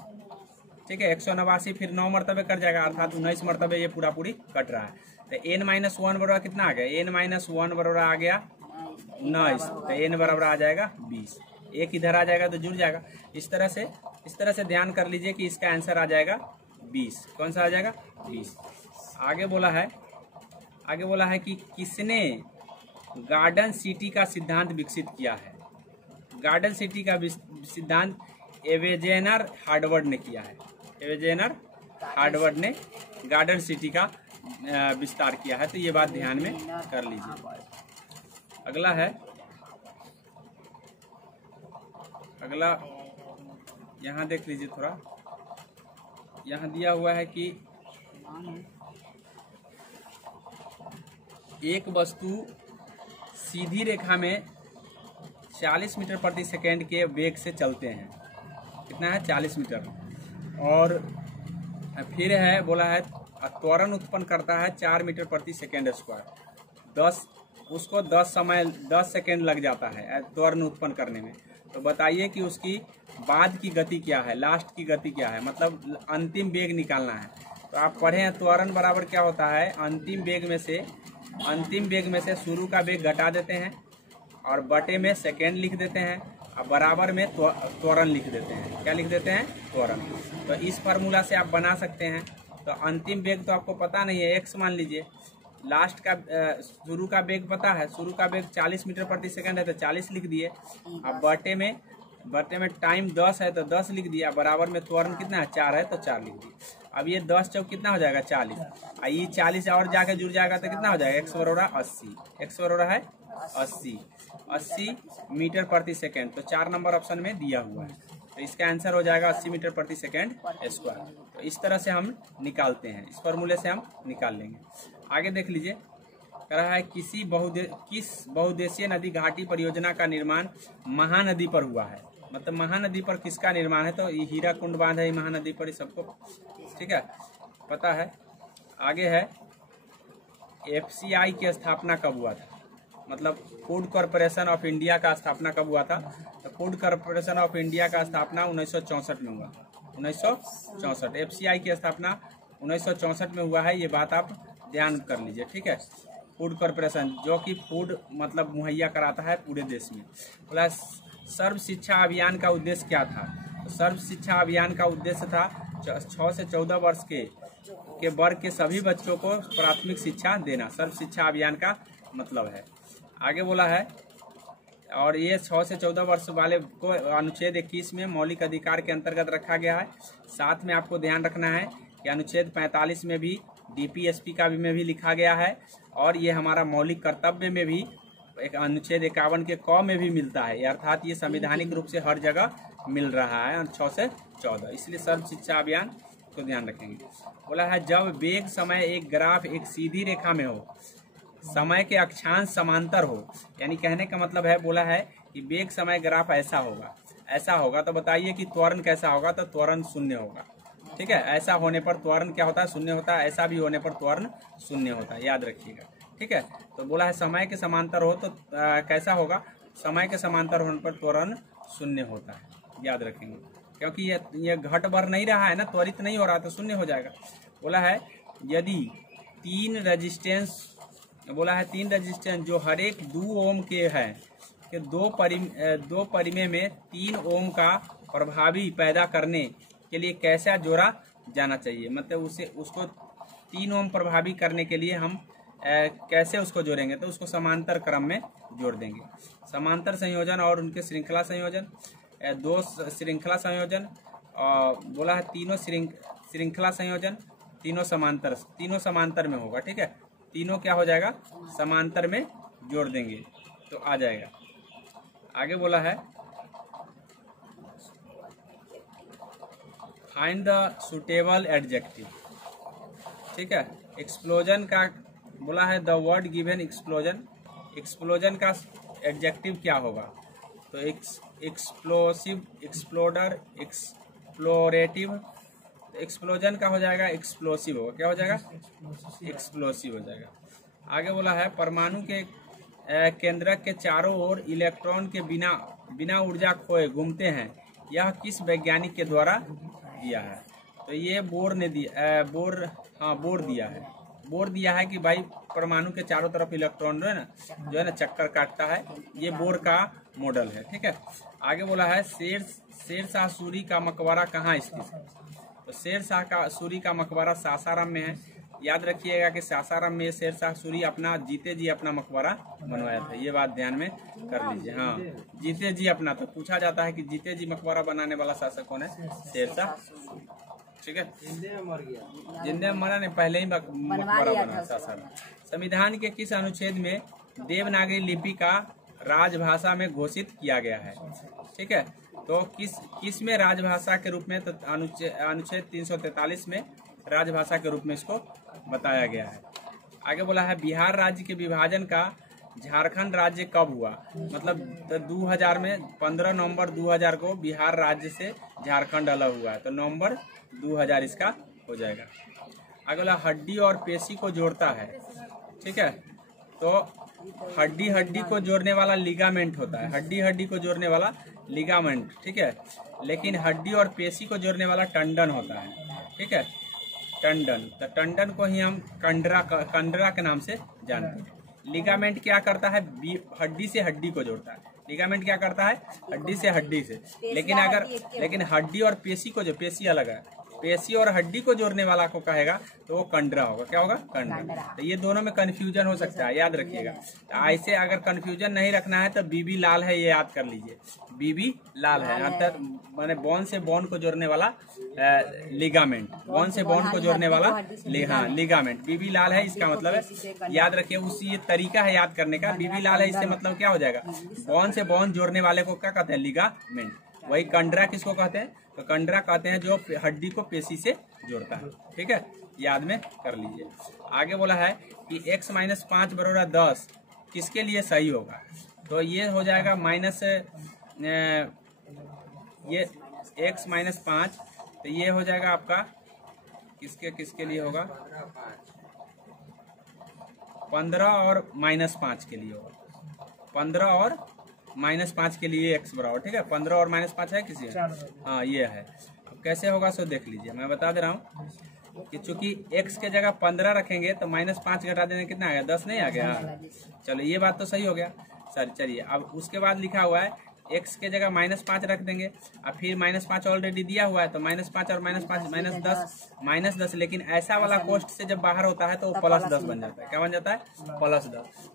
ठीक है, 189 फिर 9 मरतबे कट जाएगा, अर्थात 19 मरतबे ये पूरी कट रहा है। तो n-1 बराबर कितना आ गया, n-1 बराबर आ गया 19, तो n बराबर आ जाएगा 20, एक इधर आ जाएगा तो जुड़ जाएगा। इस तरह से ध्यान कर लीजिए कि इसका आंसर आ जाएगा 20। कौन सा आ जाएगा 20। आगे बोला है कि किसने गार्डन सिटी का सिद्धांत विकसित किया है। गार्डन सिटी का सिद्धांत एवेजेनर हार्वर्ड ने किया है। एवेजेनर हार्वर्ड ने गार्डन सिटी का विस्तार किया है, तो ये बात ध्यान में कर लीजिए। अगला यहाँ देख लीजिए, थोड़ा यहाँ दिया हुआ है कि एक वस्तु सीधी रेखा में 40 मीटर प्रति सेकेंड के वेग से चलते हैं। कितना है 40 मीटर। और फिर है बोला है त्वरण उत्पन्न करता है 4 मीटर प्रति सेकेंड स्क्वायर। 10 सेकेंड लग जाता है त्वरण उत्पन्न करने में। तो बताइए कि उसकी बाद की गति क्या है, लास्ट की गति क्या है, मतलब अंतिम वेग निकालना है। तो आप पढ़े हैं त्वरण बराबर क्या होता है, अंतिम वेग में से शुरू का वेग घटा देते हैं और बटे में सेकेंड लिख देते हैं और बराबर में त्वरण लिख देते हैं। क्या लिख देते हैं, त्वरण। तो इस फार्मूला से आप बना सकते हैं। तो अंतिम वेग तो आपको पता नहीं है, x मान लीजिए। लास्ट का शुरू का वेग पता है, शुरू का वेग 40 मीटर प्रति सेकंड है तो 40 लिख दिए। अब बटे में टाइम 10 है तो 10 लिख दिया, बराबर में त्वरण कितना है 4 है तो 4 लिख दिए। अब ये 10 चौक कितना हो जाएगा 40, और ये 40 और जाके जुड़ जाएगा तो कितना हो जाएगा x बराबर 80। x बराबर है 80 मीटर प्रति सेकेंड। तो 4 नंबर ऑप्शन में दिया हुआ है, तो इसका आंसर हो जाएगा 80 मीटर प्रति सेकेंड स्क्वायर। तो इस तरह से हम निकालते हैं, इस फॉर्मूले से हम निकाल लेंगे। आगे देख लीजिए, कह रहा है किस बहुउद्देशीय नदी घाटी परियोजना का निर्माण महानदी पर हुआ है। मतलब महानदी पर किसका निर्माण है, तो ये हीराकुंड बांध है महानदी पर, सबको ठीक है पता है। आगे है FCI की स्थापना कब हुआ था। मतलब फूड कॉरपोरेशन ऑफ इंडिया का स्थापना कब हुआ था? तो फूड कॉरपोरेशन ऑफ इंडिया का स्थापना 1964 में हुआ। 1964। एफसीआई की स्थापना 1964 में हुआ है, ये बात आप ध्यान कर लीजिए, ठीक है। फूड कॉरपोरेशन जो कि फूड मतलब मुहैया कराता है पूरे देश में। बोला सर्व शिक्षा अभियान का उद्देश्य क्या था? तो सर्व शिक्षा अभियान का उद्देश्य था 6 से 14 वर्ष के वर्ग के सभी बच्चों को प्राथमिक शिक्षा देना, सर्व शिक्षा अभियान का मतलब है। आगे बोला है, और ये 6 से 14 वर्ष वाले को अनुच्छेद 21 में मौलिक अधिकार के अंतर्गत रखा गया है। साथ में आपको ध्यान रखना है कि अनुच्छेद 45 में भी डीपीएसपी का में भी लिखा गया है, और ये हमारा मौलिक कर्तव्य में भी एक अनुच्छेद 51 के क में भी मिलता है, अर्थात ये संवैधानिक रूप से हर जगह मिल रहा है 6 से 14। इसलिए सर्व शिक्षा अभियान को ध्यान रखेंगे। बोला है जब वेग समय एक ग्राफ एक सीधी रेखा में हो, समय के अक्षांश समांतर हो, यानी कहने का मतलब है, बोला है कि वेग समय ग्राफ ऐसा होगा तो बताइए कि त्वरण कैसा होगा? तो त्वरण शून्य होगा, ठीक है। ऐसा होने पर त्वरण क्या होता है? शून्य होता है। ऐसा भी होने पर त्वरण शून्य होता है, याद रखिएगा, ठीक है। तो बोला है समय के समांतर हो तो कैसा होगा? समय के समांतर होने पर त्वरण शून्य होता है, याद रखेंगे, क्योंकि ये घट बढ़ नहीं रहा है ना, त्वरित नहीं हो रहा, तो शून्य हो जाएगा। बोला है यदि तीन रेजिस्टेंस जो हर एक 2 ओम के हैं कि दो परिमेय में 3 ओम का प्रभावी पैदा करने के लिए कैसा जोड़ा जाना चाहिए? मतलब उसको 3 ओम प्रभावी करने के लिए हम कैसे उसको जोड़ेंगे? तो उसको समांतर क्रम में जोड़ देंगे। समांतर संयोजन और उनके श्रृंखला संयोजन, 2 श्रृंखला संयोजन, बोला है तीनों श्रृंखला संयोजन, तीनों समांतर में होगा, ठीक है। तीनों क्या हो जाएगा? समांतर में जोड़ देंगे तो आ जाएगा। आगे बोला है फाइंड द सुटेबल एडजेक्टिव, ठीक है। एक्सप्लोजन का बोला है द वर्ड गिवन एक्सप्लोजन का एडजेक्टिव क्या होगा? तो एक्सप्लोसिव, एक्सप्लोडर, एक्सप्लोरेटिव। एक्सप्लोजन का हो जाएगा एक्सप्लोसिव होगा। क्या हो जाएगा? एक्सप्लोसिव हो जाएगा। आगे बोला है परमाणु के केंद्रक के चारों ओर इलेक्ट्रॉन के बिना ऊर्जा खोए घूमते हैं, यह किस वैज्ञानिक के द्वारा दिया है? तो ये बोर ने दिया, बोर दिया है कि भाई परमाणु के चारों तरफ इलेक्ट्रॉन जो है ना चक्कर काटता है, ये बोर का मॉडल है, ठीक है। आगे बोला है शेरशाह सूरी का मकबरा कहाँ स्थित है? तो शेरशाह का सूरी का मकबरा सासाराम में है। याद रखिएगा कि सासाराम में शेरशाह सूरी जीते जी अपना मकबरा बनवाया था, ये बात ध्यान में कर लीजिए। हाँ, जीते जी अपना, तो पूछा जाता है कि जीते जी मकबरा बनाने वाला शासक कौन है? शेरशाह, ठीक है। जिंदे मरा ने पहले ही मकबरा बना सासाराम। संविधान के किस अनुच्छेद में देवनागरी लिपि का राजभाषा में घोषित किया गया है? ठीक है, तो किस में राजभाषा के रूप में? तो अनुच्छेद 343 में राजभाषा के रूप में इसको बताया गया है। आगे बोला है बिहार राज्य के विभाजन का झारखंड राज्य कब हुआ? मतलब 2000 में 15 नवंबर 2000 को बिहार राज्य से झारखंड अलग हुआ है, तो नवंबर 2000 इसका हो जाएगा। आगे बोला हड्डी और पेशी को जोड़ता है, ठीक है, तो हड्डी को जोड़ने वाला लिगामेंट होता है, हड्डी को जोड़ने वाला लिगामेंट, ठीक है, लेकिन हड्डी और पेशी को जोड़ने वाला टंडन होता है, ठीक है, टंडन। तो टंडन को ही हम कंडरा के नाम से जानते हैं। लिगामेंट क्या करता है? हड्डी से हड्डी को जोड़ता है। लिगामेंट क्या करता है? हड्डी से हड्डी से, लेकिन हड्डी और पेशी को जो, पेशी अलग है, पेशी और हड्डी को जोड़ने वाला को कहेगा तो वो कंडरा होगा। क्या होगा? कंडरा। तो ये दोनों में कंफ्यूजन हो सकता है, याद रखिएगा। तो ऐसे अगर कंफ्यूजन नहीं रखना है तो बीबी लाल है, ये याद कर लीजिए, बीबी लाल है, अर्थात माने बोन से बोन को जोड़ने वाला लिगामेंट, बोन से बोन को जोड़ने वाला लिगामेंट, बीबी लाल है, इसका मतलब है, याद रखिए, उसी ये तरीका है याद करने का। बीबी लाल है, इससे मतलब क्या हो जाएगा? बोन से बोन जोड़ने वाले को क्या कहते हैं? लिगामेंट। वही कंडरा किसको कहते हैं? तो कंडरा कहते हैं जो हड्डी को पेशी से जोड़ता है, ठीक है, याद में कर लीजिए। आगे बोला है कि x - 5 = 10 किसके लिए सही होगा? तो ये हो जाएगा ये x - 5, तो ये हो जाएगा आपका किसके लिए होगा? 15 और -5 के लिए होगा, 15 और -5 के लिए x बराबर, ठीक है। 15 और -5 है किसी में? हाँ ये है। अब कैसे होगा सो देख लीजिए, मैं बता दे रहा हूँ कि चूंकि x के जगह 15 रखेंगे तो -5 घटा देने कितना आ गया, 10 नहीं आ गया? चलो ये बात तो सही हो गया सर। चलिए अब उसके बाद लिखा हुआ है x के जगह -5 रख देंगे, अब फिर -5 ऑलरेडी दिया हुआ है तो -5 और -5 -10 लेकिन ऐसा वाला कोष्ट से जब बाहर होता है तो वो +10 बन जाता है। क्या बन जाता है? +10।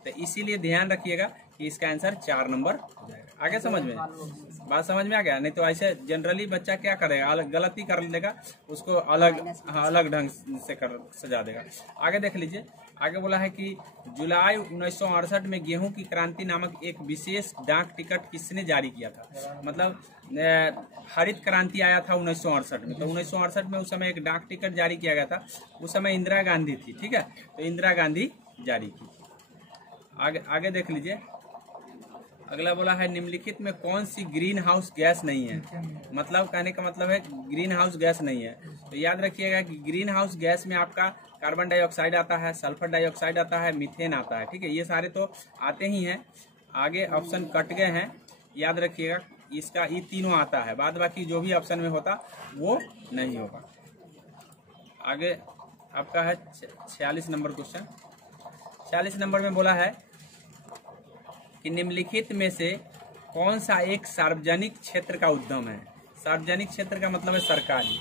तो इसीलिए ध्यान रखिएगा कि इसका आंसर 4 नंबर हो जाएगा। आगे समझ में बात समझ में आ गया? नहीं तो ऐसे जनरली बच्चा क्या करेगा, अलग गलती कर लेगा, उसको अलग अलग ढंग से कर सजा देगा। आगे देख लीजिए, आगे बोला है कि जुलाई 1968 में गेहूं की क्रांति नामक एक विशेष डाक टिकट किसने जारी किया था? मतलब हरित क्रांति आया था 1968 में, तो 1968 में उस समय एक डाक टिकट जारी किया गया था। उस समय इंदिरा गांधी थी, ठीक है, तो इंदिरा गांधी जारी की। आगे देख लीजिए, अगला बोला है निम्नलिखित में कौन सी ग्रीन हाउस गैस नहीं है? मतलब कहने का मतलब है ग्रीन हाउस गैस नहीं है। तो याद रखिएगा कि ग्रीन हाउस गैस में आपका कार्बन डाइऑक्साइड आता है, सल्फर डाइऑक्साइड आता है, मीथेन आता है, ठीक है, ये सारे तो आते ही हैं। आगे ऑप्शन कट गए हैं, याद रखिएगा इसका ये तीनों आता है, बाद बाकी जो भी ऑप्शन में होता वो नहीं होगा। आगे आपका है 46 नंबर क्वेश्चन। 46 नंबर में बोला है कि निम्नलिखित में से कौन सा एक सार्वजनिक क्षेत्र का उद्यम है? सार्वजनिक क्षेत्र का मतलब है सरकारी।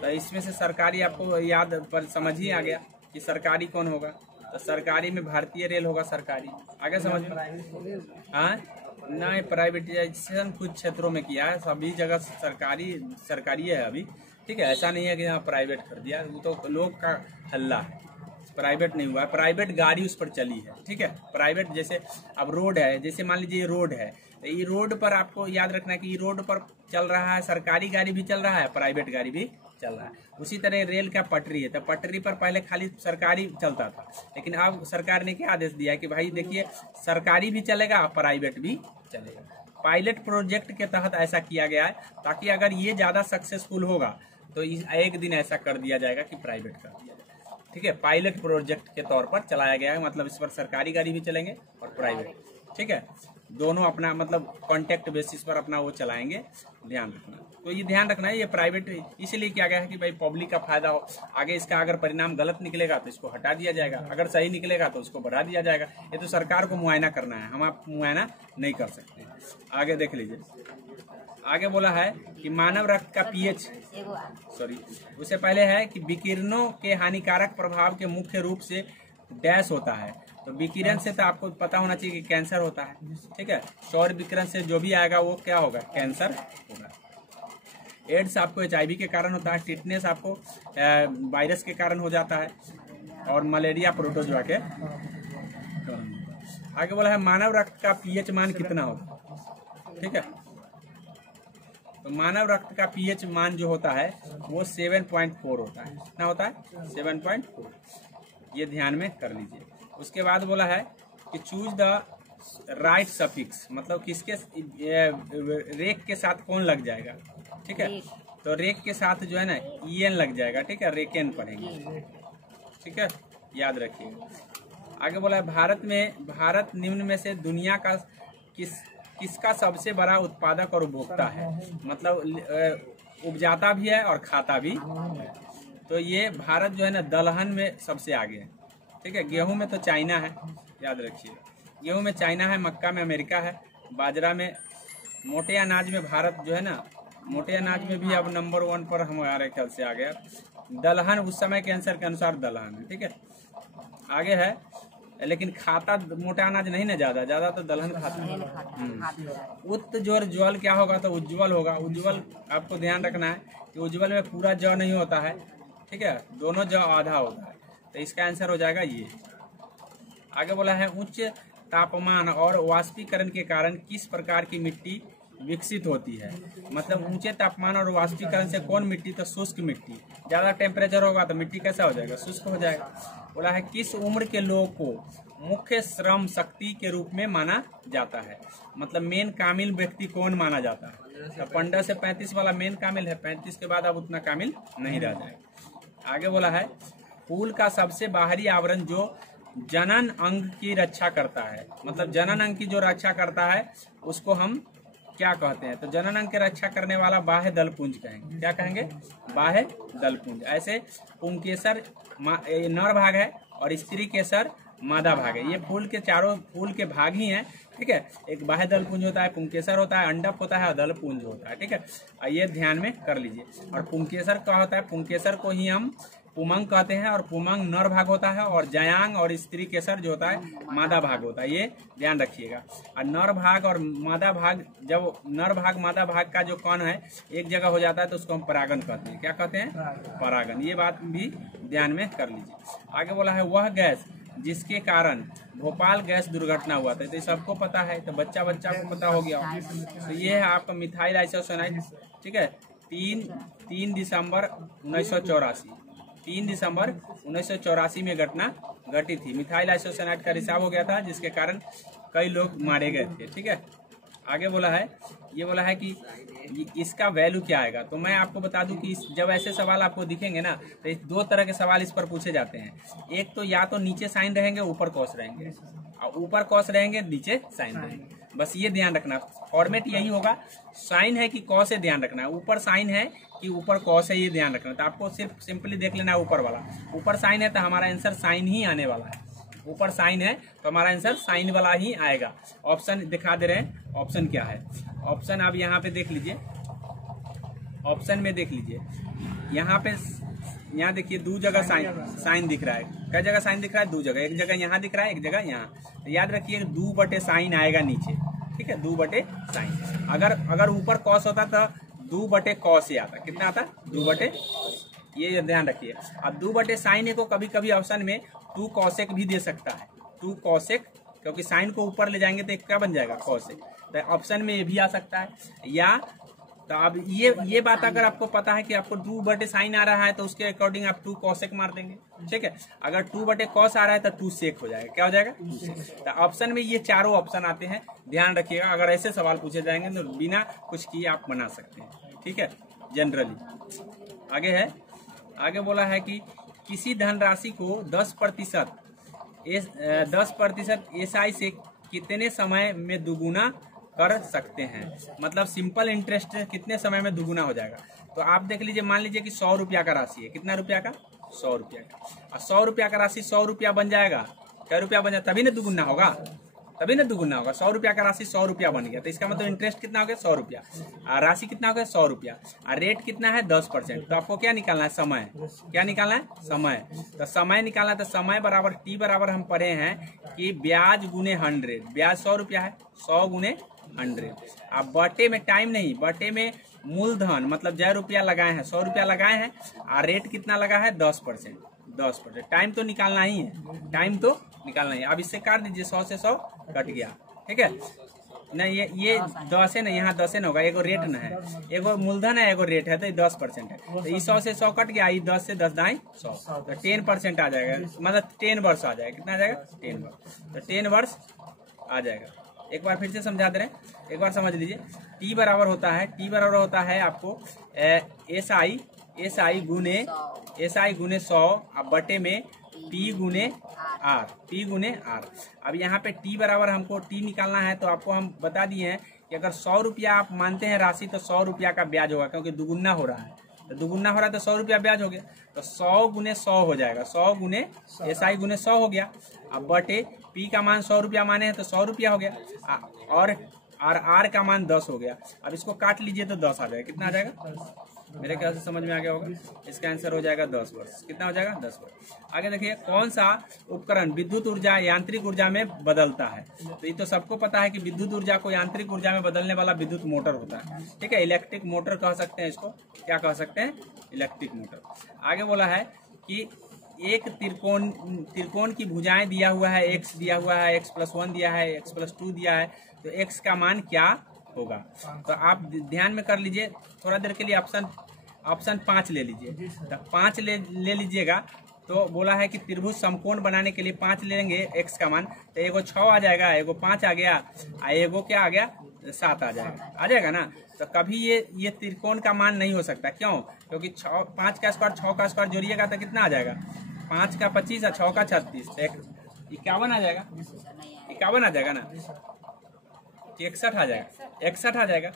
तो इसमें से सरकारी आपको याद पर समझ ही आ गया कि सरकारी कौन होगा, तो सरकारी में भारतीय रेल होगा सरकारी। आगे समझ में? हाँ नहीं, प्राइवेटाइजेशन कुछ क्षेत्रों में किया है, सभी जगह सरकारी है अभी, ठीक है। ऐसा नहीं है कि यहाँ प्राइवेट कर दिया, वो तो लोग का हल्ला है, प्राइवेट नहीं हुआ है। प्राइवेट गाड़ी उस पर चली है, ठीक है। प्राइवेट जैसे अब रोड है, जैसे मान लीजिए ये रोड है, तो ये रोड पर आपको याद रखना है कि ये रोड पर चल रहा है सरकारी गाड़ी भी चल रहा है, प्राइवेट गाड़ी भी चल रहा है। उसी तरह रेल का पटरी है, तो पटरी पर पहले खाली सरकारी चलता था, लेकिन अब सरकार ने क्या आदेश दिया है कि भाई देखिए सरकारी भी चलेगा और प्राइवेट भी चलेगा। पायलट प्रोजेक्ट के तहत ऐसा किया गया है ताकि अगर ये ज्यादा सक्सेसफुल होगा तो एक दिन ऐसा कर दिया जाएगा कि प्राइवेट कर दिया जाएगा, ठीक है। पायलट प्रोजेक्ट के तौर पर चलाया गया है, मतलब इस पर सरकारी गाड़ी भी चलेंगे और प्राइवेट, ठीक है, दोनों अपना मतलब कॉन्टेक्ट बेसिस पर अपना वो चलाएंगे, ध्यान रखना। तो ये ध्यान रखना है, ये प्राइवेट इसलिए किया गया है कि भाई पब्लिक का फायदा हो। आगे इसका अगर परिणाम गलत निकलेगा तो इसको हटा दिया जाएगा, अगर सही निकलेगा तो उसको बढ़ा दिया जाएगा। ये तो सरकार को मुआयना करना है, हम आप मुआयना नहीं कर सकते। आगे देख लीजिए, आगे बोला है कि मानव रक्त का पीएच उससे पहले है कि विकिरणों के हानिकारक प्रभाव के मुख्य रूप से डैश होता है। तो विकिरण से तो आपको पता होना चाहिए कि कैंसर होता है, ठीक है। सौर विकिरण से जो भी आएगा वो क्या होगा, कैंसर होगा। एड्स आपको HIV के कारण होता है, टिटनेस आपको वायरस के कारण हो जाता है, और मलेरिया प्रोटोजोआ के। आगे बोला है मानव रक्त का पीएच मान कितना होगा, ठीक है। तो मानव रक्त का पीएच मान जो होता है वो 7.4 होता है। कितना होता है? 7.4। ये ध्यान में कर लीजिए। उसके बाद बोला है कि चूज द राइट सफिक्स, मतलब किसके रेक के साथ कौन लग जाएगा, ठीक है। तो रेक के साथ जो है ना EN लग जाएगा, ठीक है, रेकेन पढ़ेंगे, ठीक है, याद रखिएगा। आगे बोला है भारत निम्न में से दुनिया का किसका सबसे बड़ा उत्पादक और उपभोक्ता है? मतलब उपजाता भी है और खाता भी है। तो ये भारत जो है ना दलहन में सबसे आगे है, ठीक है। गेहूं में तो चाइना है, याद रखिए, गेहूं में चाइना है, मक्का में अमेरिका है, बाजरा में, मोटे अनाज में भारत जो है ना, मोटे अनाज में भी अब नंबर 1 पर हमारे ख्याल से आ गया। दलहन उस समय के आंसर के अनुसार दलहन है, ठीक है। आगे है, लेकिन खाता मोटा अनाज नहीं ना, ज्यादा तो दलहन खाता है। उत्जोर ज्वल क्या होगा, तो उज्ज्वल होगा। उज्ज्वल आपको ध्यान रखना है कि उज्ज्वल में पूरा जौ नहीं होता है, ठीक है, दोनों जौ आधा होता है, तो इसका आंसर हो जाएगा ये। आगे बोला है उच्च तापमान और वाष्पीकरण के कारण किस प्रकार की मिट्टी विकसित होती है? मतलब ऊंचे तापमान और वाष्पीकरण से कौन मिट्टी, तो शुष्क मिट्टी। ज्यादा टेम्परेचर होगा तो मिट्टी कैसा हो जाएगा, शुष्क हो जाएगा। बोला है किस उम्र के लोगों को मुख्य श्रम शक्ति के रूप में माना जाता है? मतलब मेन कामिल व्यक्ति कौन माना जाता है? तो 15 से 35 वाला मेन कामिल है, 35 के बाद अब उतना कामिल नहीं रह जाएगा। आगे बोला है फूल का सबसे बाहरी आवरण जो जनन अंग की रक्षा करता है, मतलब जनन अंग की जो रक्षा करता है उसको हम क्या कहते हैं? तो जनन अंग की रक्षा करने वाला बाह्य दलपुंज कहेंगे। क्या कहेंगे? बाह्य दलपुंज। ऐसे पुंकेसर नर भाग है और स्त्री केसर मादा भाग है। ये फूल के चारों फूल के भाग ही हैं, ठीक है। एक बाह्य दलपुंज होता है, पुंकेसर होता है, अंडक होता है और दलपुंज होता है, ठीक है। ये ध्यान में कर लीजिए। और पुंकेसर क्या होता है? पुंकेसर को ही हम पुमंग कहते हैं और पुमंग नर भाग होता है और जयांग और स्त्री केसर जो होता है मादा भाग होता है। ये ध्यान रखिएगा। और नर भाग और मादा भाग, जब नर भाग मादा भाग का जो कण है एक जगह हो जाता है तो उसको हम परागन कहते हैं। क्या कहते हैं? परागन। ये बात भी ध्यान में कर लीजिए। आगे बोला है वह गैस जिसके कारण भोपाल गैस दुर्घटना हुआ था। तो सबको पता है, तो बच्चा को पता हो गया। तो ये है आपका मिथाइल आइसोसाइनाइड, ठीक है। 3 दिसंबर 1984 3 दिसंबर 1984 में घटना घटी थी। मिथाइल आइसोसाइनाइड का रिसाव हो गया था जिसके कारण कई लोग मारे गए थे, ठीक है। आगे बोला है, ये बोला है कि इसका वैल्यू क्या आएगा। तो मैं आपको बता दूं कि जब ऐसे सवाल आपको दिखेंगे ना तो 2 तरह के सवाल इस पर पूछे जाते हैं। एक तो या तो नीचे साइन रहेंगे ऊपर कॉस रहेंगे, और ऊपर कॉस रहेंगे नीचे साइन रहेंगे। बस ये ध्यान रखना, फॉर्मेट यही होगा। साइन है कि कॉस है ध्यान रखना है, ऊपर साइन है कि ऊपर कॉस है ये ध्यान रखना। तो आपको सिर्फ सिंपली देख लेना है ऊपर वाला। ऊपर साइन है तो हमारा आंसर साइन ही आने वाला है। ऊपर साइन है तो हमारा आंसर साइन वाला ही आएगा। ऑप्शन दिखा दे रहे हैं, ऑप्शन क्या है। ऑप्शन आप यहाँ पे देख लीजिए, ऑप्शन में देख लीजिए। यहाँ देखिए 2 जगह साइन दिख रहा है। कई जगह साइन दिख रहा है? 2 जगह। एक जगह यहाँ दिख रहा है, एक जगह यहाँ। तो याद रखिए 2 बटे साइन आएगा नीचे, ठीक है। 2 बटे साइन। अगर ऊपर कॉस होता तो 2 बटे कॉस ही आता। कितना आता? 2 बटे। ये ध्यान रखिए। अब 2 बटे साइन को कभी कभी ऑप्शन में 2 कॉसेक भी दे सकता है। 2 कॉसेक, क्योंकि साइन को ऊपर ले जाएंगे तो एक क्या बन जाएगा? कॉसेक। तो ऑप्शन में ये भी आ सकता है। या तो अब ये बात अगर आपको पता है कि आपको 2 बटे साइन आ रहा है तो उसके अकॉर्डिंग आप 2 कॉसेक मार देंगे, ठीक है। अगर 2 बटे कॉस आ रहा है तो 2 सेक हो जाएगा। क्या हो जाएगा? 2 सेक। तो ऑप्शन में ये चारों ऑप्शन आते हैं, ध्यान रखिएगा। अगर ऐसे सवाल पूछे जाएंगे तो बिना कुछ किए आप बना सकते हैं, ठीक है, जनरली। आगे है, आगे बोला है कि किसी धनराशि को 10% SI से कितने समय में दुगुना कर सकते हैं। मतलब सिंपल इंटरेस्ट कितने समय में दुगुना हो जाएगा। तो आप देख लीजिए, मान लीजिए कि 100 रुपया का राशि है। कितना रुपया का? 100 रुपया का। और 100 रुपया का राशि 100 रुपया बन जाएगा। क्या रुपया बन जाएगा? तभी ना दुगुना होगा, तभी ना दुगुना होगा। 100 रुपया का राशि 100 रुपया बन गया तो इसका मतलब इंटरेस्ट कितना हो गया? 100 रुपया। और राशि कितना हो गया? 100 रुपया। और रेट कितना है? 10%। तो आपको क्या निकालना है? समय। क्या निकालना है? समय। तो समय निकालना है तो समय बराबर T बराबर हम पढ़े हैं कि ब्याज गुने 100। ब्याज 100 रुपया है, 100 गुने 100। अब बटे में टाइम नहीं, बटे में मूलधन, मतलब जो रुपया लगाए हैं 100 रुपया लगाए हैं और रेट कितना लगा है? 10%। 10%। टाइम तो निकालना ही है, टाइम तो निकालना ही है। अब इससे काट दीजिए, 100 से 100 कट गया, ठीक है। नहीं ये 10 है ना, यहाँ 10 न होगा, एगो रेट न है, एगो मूलधन है, एगो रेट है, तो 10% है। तो ये 100 से 100 कट गया, ये 10 से 10 दाएं 100, तो 10% आ जाएगा। मतलब 10 वर्ष आ जाएगा। कितना आ जाएगा? 10 वर्ष। तो 10 वर्ष आ जाएगा। एक बार फिर से समझा दे रहे हैं, एक बार समझ लीजिए। T बराबर होता है आपको SI गुने 100 अब बटे में P गुने R। अब यहाँ पे T बराबर हमको T निकालना है तो आपको हम बता दिए हैं कि अगर 100 रुपया आप मानते हैं राशि तो 100 रुपया का ब्याज होगा, क्योंकि दुगुना हो रहा है। तो दुगुना हो रहा है तो 100 रुपया ब्याज हो गया, तो 100 गुने 100 हो जाएगा। 100 गुने SI गुने 100 हो गया। अब बटे P का मान 100 रुपया माने हैं तो 100 रुपया हो गया, और R का मान 10 हो गया। अब इसको काट लीजिए तो 10 आ जाएगा। कितना आ जाएगा? मेरे ख्याल से समझ में आ गया होगा। इसका आंसर हो जाएगा 10 वर्ष। कितना हो जाएगा? 10 वर्ष। आगे देखिए, कौन सा उपकरण विद्युत ऊर्जा यांत्रिक ऊर्जा में बदलता है। तो ये तो सबको पता है कि विद्युत ऊर्जा को यांत्रिक ऊर्जा में बदलने वाला विद्युत मोटर होता है, ठीक है। इलेक्ट्रिक मोटर कह सकते हैं इसको। क्या कह सकते हैं? Electric motor. आगे बोला है कि एक त्रिकोण की भुजाएं दिया हुआ है, x दिया हुआ है, x+1 दिया है, x+2 दिया है, तो x का मान क्या होगा। तो आप ध्यान में कर लीजिए, थोड़ा देर के लिए ऑप्शन 5 ले लीजिए। तो 5 ले लीजिएगा। तो बोला है कि त्रिभुज समकोण बनाने के लिए 5 लेंगे x का मान, तो एगो 6 आ जाएगा, एगो 5 आ गया, एगो क्या आ गया? 7 आ जाएगा ना। तो कभी ये त्रिकोण का मान नहीं हो सकता। क्यों? क्योंकि 5 का स्क्वायर 6 का स्क्वायर जोड़िएगा तो कितना आ जाएगा? 5 का 25 और 6 का 36। 51 आ जाएगा, जी सर नहीं आएगा। 51 आ जाएगा ना, 61 आ जाएगा, 61 आ जाएगा।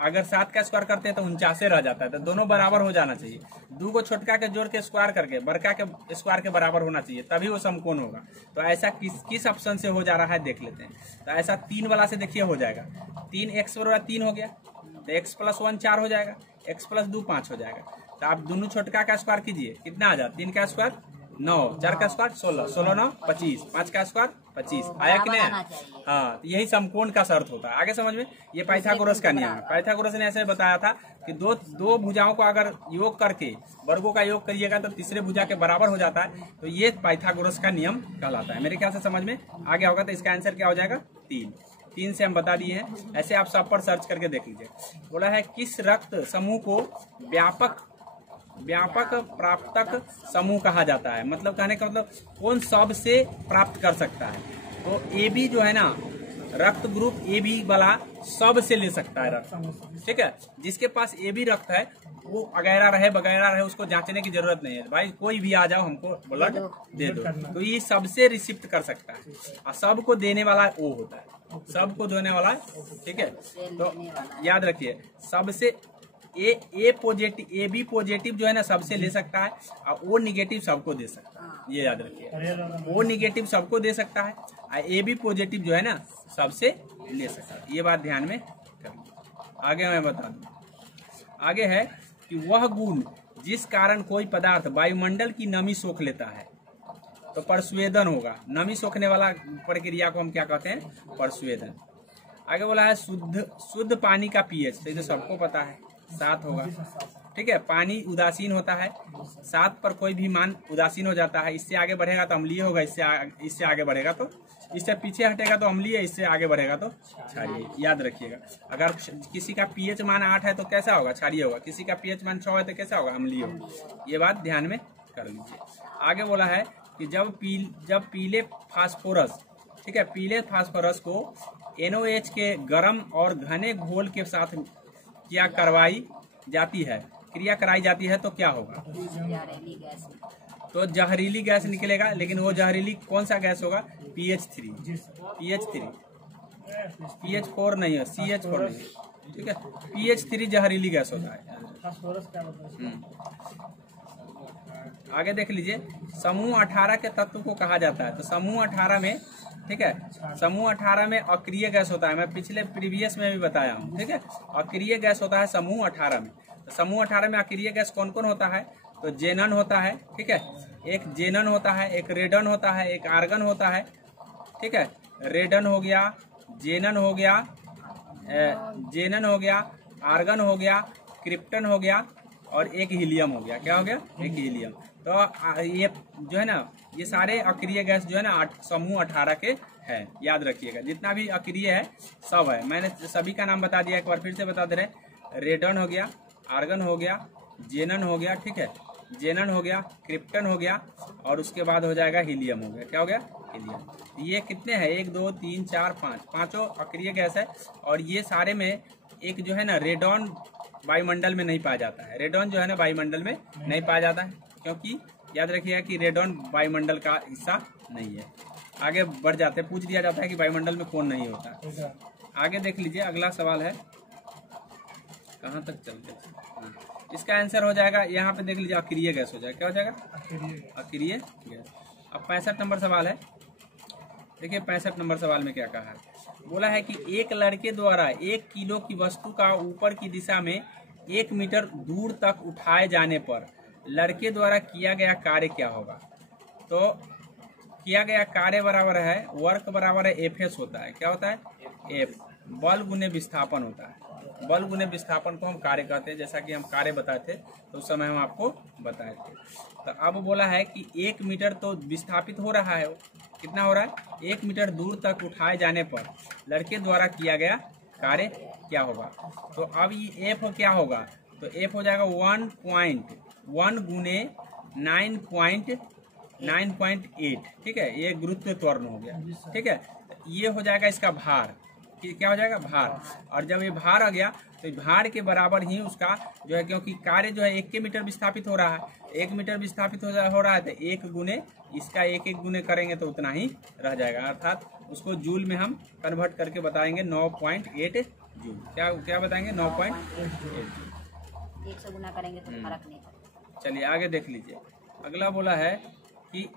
अगर 7 का स्क्वायर करते हैं तो 49 रह जाता है। तो दोनों बराबर हो जाना चाहिए। 2 को छोटका के जोड़ के स्क्वायर करके बड़का के स्क्वायर के बराबर होना चाहिए, तभी वो समकोण होगा। तो ऐसा किस ऑप्शन से हो जा रहा है देख लेते हैं। तो ऐसा 3 वाला से देखिए हो जाएगा। 3x बराबर 3 हो गया, तो x + 1 4 हो जाएगा, x + 2 5 हो जाएगा। तो आप दोनों छोटका का स्क्वायर कीजिए, कितना आ जाता? 3 का स्क्वायर 9, 4 का स्क्वायर 16, 16 9 25, 5 का स्क्वायर 25 आया कि नहीं? हाँ, तो यही समकोण का शर्त होता है। आगे समझ में, ये पाइथागोरस का नियम है। पाइथागोरस ने ऐसे बताया था कि दो भुजाओं को अगर योग करके वर्गों का योग करिएगा तो तीसरे भुजा के बराबर हो जाता है। तो ये पाइथागोरस का नियम कहलाता है। मेरे ख्याल से समझ में आ गया होगा। तो इसका आंसर क्या हो जाएगा? 3 से हम बता दिए हैं। ऐसे आप सब पर सर्च करके देख लीजिए। बोला है किस रक्त समूह को व्यापक प्राप्तक समूह कहा जाता है। मतलब कहने का मतलब कौन सब से प्राप्त कर सकता है। तो AB जो है ना, रक्त ग्रुप AB वाला सब से ले सकता है रक्त। ठीक है, जिसके पास AB रक्त है वो अगैरा रहे बगैरा रहे उसको जांचने की जरूरत नहीं है। भाई कोई भी आ जाओ हमको ब्लड दे दो, तो ये सबसे रिसिप्ट कर सकता है। और सबको देने वाला O होता है, सबको देने वाला। ठीक है, तो याद रखिए सबसे ए पॉजिटिव AB पॉजिटिव जो है ना सबसे ले सकता है, और O नेगेटिव सबको दे सकता है। ये याद रखिए, O नेगेटिव सबको दे सकता है और AB पॉजिटिव जो है ना सबसे ले सकता है। ये बात ध्यान में रखिए। आगे मैं बता दूं, आगे है कि वह गुण जिस कारण कोई पदार्थ वायुमंडल की नमी सोख लेता है तो परस्वेदन होगा। नमी सोखने वाला प्रक्रिया को हम क्या कहते हैं? परस्वेदन। आगे बोला है शुद्ध पानी का pH, तो सबको पता है 7 होगा। ठीक है, पानी उदासीन होता है, 7 पर कोई भी मान उदासीन हो जाता है। इससे आगे बढ़ेगा तो अम्लीय होगा, इससे आगे बढ़ेगा तो, इससे पीछे हटेगा तो अम्लीय, इससे आगे बढ़ेगा तो क्षारीय। याद रखिएगा, अगर किसी का pH मान 8 है तो कैसा होगा? क्षारीय होगा। किसी का pH मान 6 है तो कैसा होगा? अम्लीय होगा। ये बात ध्यान में कर लीजिए। आगे बोला है कि जब पीले फास्फोरस, ठीक है, पीले फास्फोरस को NOH के गर्म और घने घोल के साथ क्रिया कराई जाती है तो क्या होगा? तो जहरीली गैस निकलेगा। लेकिन वो जहरीली कौन सा गैस होगा? PH3, PH4 नहीं है, CH4 नहीं है। ठीक है, PH3 जहरीली गैस होता है। आगे देख लीजिए, समूह 18 के तत्व को कहा जाता है। तो समूह 18 में, ठीक है, समूह 18 में अक्रिय गैस होता है। मैं पिछले प्रीवियस में भी बताया हूँ। ठीक है, अक्रिय गैस होता है समूह 18 में। तो समूह 18 में अक्रिय गैस कौन कौन होता है? तो जेनन होता है। ठीक है, एक जेनन होता है, एक रेडन होता है, एक आर्गन होता है। ठीक है, रेडन हो गया, जेनन हो गया, आर्गन हो गया, क्रिप्टन हो गया और एक हीलियम हो गया। क्या हो गया? एक हीलियम। तो ये जो है ना, ये सारे अक्रिय गैस जो है ना समूह 18 के हैं। याद रखिएगा, जितना भी अक्रिय है सब है। मैंने सभी का नाम बता दिया, एक बार फिर से बता दे रहे। रेडन हो गया, आर्गन हो गया, जेनन हो गया, ठीक है, जेनन हो गया, क्रिप्टन हो गया और उसके बाद हो जाएगा हीलियम हो गया। क्या हो गया? हीलियम। ये कितने हैं? 1 2 3 4 5, पांचों अक्रिय गैस है। और ये सारे में एक जो है ना रेडॉन वायुमंडल में नहीं पाया जाता है। रेडॉन जो है ना वायुमंडल में नहीं पाया जाता है, क्योंकि याद रखिएगा कि रेडॉन वायुमंडल का हिस्सा नहीं है। आगे बढ़ जाते हैं, पूछ दिया जाता है कि वायुमंडल में कौन नहीं होता। आगे देख लीजिए, अगला सवाल है, कहाँ तक चलते हैं? इसका आंसर हो जाएगा, यहाँ पे देख लीजिए, अक्रिय गैस हो जाएगा। क्या हो जाएगा? अक्रिय गैस। अब 65 नंबर सवाल है। देखिए 65 नंबर सवाल में क्या कहा है। बोला है कि एक लड़के द्वारा 1 किलो की वस्तु का ऊपर की दिशा में 1 मीटर दूर तक उठाए जाने पर लड़के द्वारा किया गया कार्य क्या होगा? तो किया गया कार्य बराबर है, वर्क बराबर है FS होता है। क्या होता है? F, बल गुने विस्थापन होता है। बल गुने विस्थापन को हम कार्य कहते हैं। जैसा कि हम कार्य बताए थे तो उस समय हम आपको बताए थे। तो अब बोला है कि 1 मीटर तो विस्थापित हो रहा है। कितना हो रहा है? 1 मीटर दूर तक उठाए जाने पर लड़के द्वारा किया गया कार्य क्या होगा? तो अब ये F क्या होगा? तो F हो जाएगा 1.1 गुने 9.8। ठीक है, ये गुरुत्व त्वरण हो गया। ठीक है, ये हो जाएगा इसका भार। क्या हो जाएगा? भार। और जब ये भार आ गया तो भार के बराबर ही उसका जो है, क्योंकि कार्य जो है 1 मीटर विस्थापित हो रहा है, 1 मीटर विस्थापित हो रहा है, तो 1 गुने इसका 1 गुने करेंगे तो उतना ही रह जाएगा, अर्थात उसको जूल में हम कन्वर्ट करके बताएंगे 9.8 जूल। क्या बताएंगे? 9.8 जूल। 100 गुना करेंगे तो फर्क नहीं पड़ता। चलिए आगे देख लीजिए। अगला बोला है कि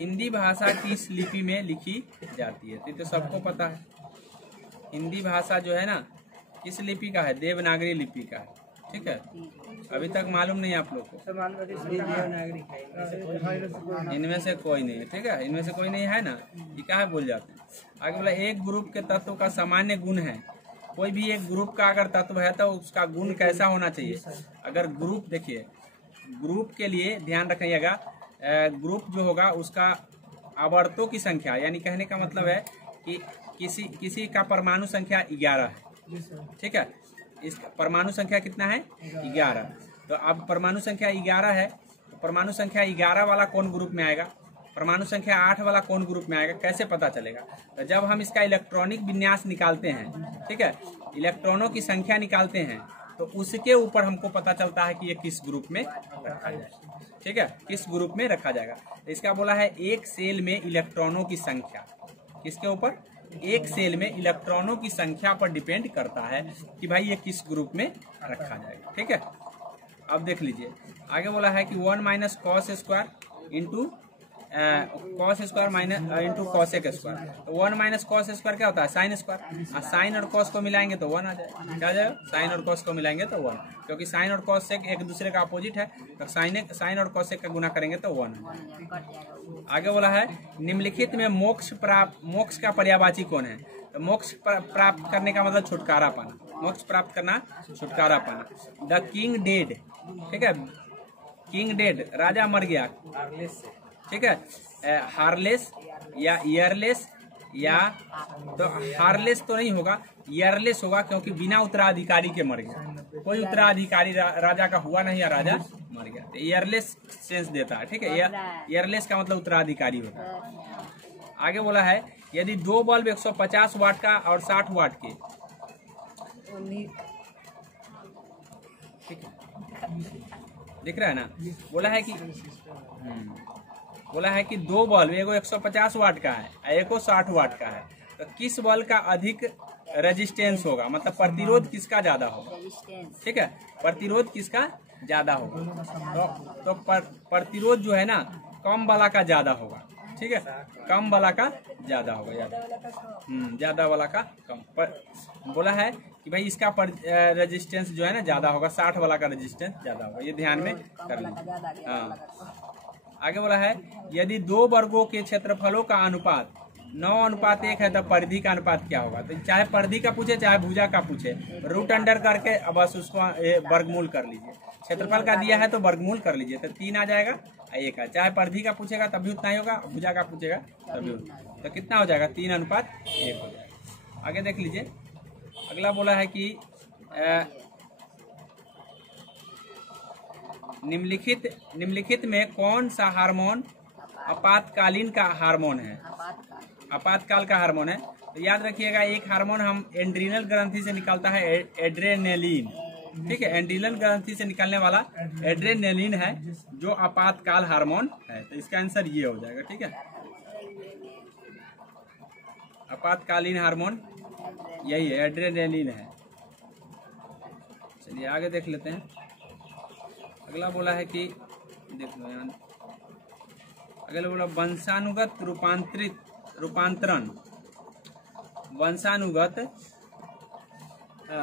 हिंदी भाषा किस लिपि में लिखी जाती है? तो सबको पता है हिंदी भाषा जो है ना किस लिपि का है? देवनागरी लिपि का है। ठीक है, अभी तक मालूम नहीं आप लोग को? इनमें से कोई नहीं है। ठीक है, इनमें से कोई नहीं है ना, ये क्या है बोल जाते हैं। आगे बोला एक ग्रुप के तत्व का सामान्य गुण है। कोई भी एक ग्रुप का अगर तत्व है तो उसका गुण कैसा होना चाहिए? अगर ग्रुप, देखिए ग्रुप के लिए ध्यान रखिएगा, ग्रुप जो होगा उसका आवर्तों की संख्या, यानी कहने का मतलब है कि किसी का परमाणु संख्या 11 है। ठीक है, इस परमाणु संख्या कितना है? 11। तो अब परमाणु संख्या 11 है, तो परमाणु संख्या 11 वाला कौन ग्रुप में आएगा? परमाणु संख्या 8 वाला कौन ग्रुप में आएगा? कैसे पता चलेगा? तो जब हम इसका इलेक्ट्रॉनिक विन्यास निकालते हैं, ठीक है, इलेक्ट्रॉनों की संख्या निकालते हैं, तो उसके ऊपर हमको पता चलता है कि ये किस ग्रुप में रखा जाएगा। ठीक है, किस ग्रुप में रखा जाएगा। तो इसका बोला है एक सेल में इलेक्ट्रॉनों की संख्या, किसके ऊपर? एक सेल में इलेक्ट्रॉनों की संख्या पर डिपेंड करता है कि भाई ये किस ग्रुप में रखा जाएगा। ठीक है, अब देख लीजिए आगे बोला है कि 1 minus cos square into cos square minus into cosec square. तो 1 माइनस कॉस स्क्वायर क्या होता है? Sine square. साइन और कॉस को मिलाएंगे तो 1 आ जाएगा। क्या आ जाएगा? साइन और कॉस को मिलाएंगे तो 1, क्योंकि साइन और कॉसेक एक दूसरे का अपोजिट है, तो साइन और कॉसेक का गुना करेंगे तो 1। आगे बोला है निम्नलिखित में मोक्ष का पर्यायवाची कौन है? तो मोक्ष प्राप्त करने का मतलब छुटकारा पाना, मोक्ष प्राप्त करना, छुटकारा पाना। द किंग डेड, ठीक है, किंग डेड, राजा मर गया। ठीक है, हार्लेस या ईयरलेस, या तो हार्लेस तो नहीं होगा, ईयरलेस होगा, क्योंकि बिना उत्तराधिकारी के मर गया। कोई उत्तराधिकारी राजा का हुआ नहीं या राजा मर गया, तो ईयरलेस सेंस देता है। ठीक है, ईयरलेस का मतलब उत्तराधिकारी होता है। आगे बोला है यदि 2 बल्ब 150 वाट का और 60 वाट के, ठीक है, दिख रहा है ना, बोला है कि 2 बल्ब, एगो 150 वाट का है और एको 60 वाट का है, तो किस बल्ब का अधिक रेजिस्टेंस होगा? मतलब प्रतिरोध किसका ज्यादा होगा? ठीक है, प्रतिरोध किसका ज्यादा होगा? तो प्रतिरोध जो है ना कम वाला का ज्यादा होगा। ठीक है, कम वाला का ज्यादा होगा, ज्यादा वाला का कम। बोला है कि भाई इसका रेजिस्टेंस जो है ना ज्यादा होगा, 60 वाला का रेजिस्टेंस ज्यादा होगा, ये ध्यान में कर लीजिए। हाँ, आगे बोला है यदि 2 वर्गों के क्षेत्रफलों का अनुपात 9:1 है तो परिधि का अनुपात क्या होगा? तो चाहे परिधि का पूछे चाहे भुजा का पूछे, रूट अंडर करके अब बस उसको वर्गमूल कर लीजिए। क्षेत्रफल का दिया है तो वर्गमूल कर लीजिए, तो 3 आ जाएगा, 1 है। चाहे परिधि का पूछेगा तभी उतना ही होगा, भुजा का पूछेगा तभी उतना, तो कितना हो जाएगा? 3:1 हो जाएगा। आगे देख लीजिए, अगला बोला है कि निम्नलिखित में कौन सा हार्मोन आपातकालीन का हार्मोन है? आपातकाल का हार्मोन है। तो याद रखिएगा एक हार्मोन हम एड्रीनल ग्रंथि से निकलता है, एड्रेनलिन। ठीक है, एड्रीनल ग्रंथि से निकलने वाला एड्रेनलिन है जो आपातकाल हार्मोन है। तो इसका आंसर ये हो जाएगा। ठीक है, आपातकालीन हार्मोन यही है, एड्रेनलिन है। चलिए आगे देख लेते हैं। अगला बोला है कि देख लो यहाँ, अगला बोला वंशानुगत रूपांतरण,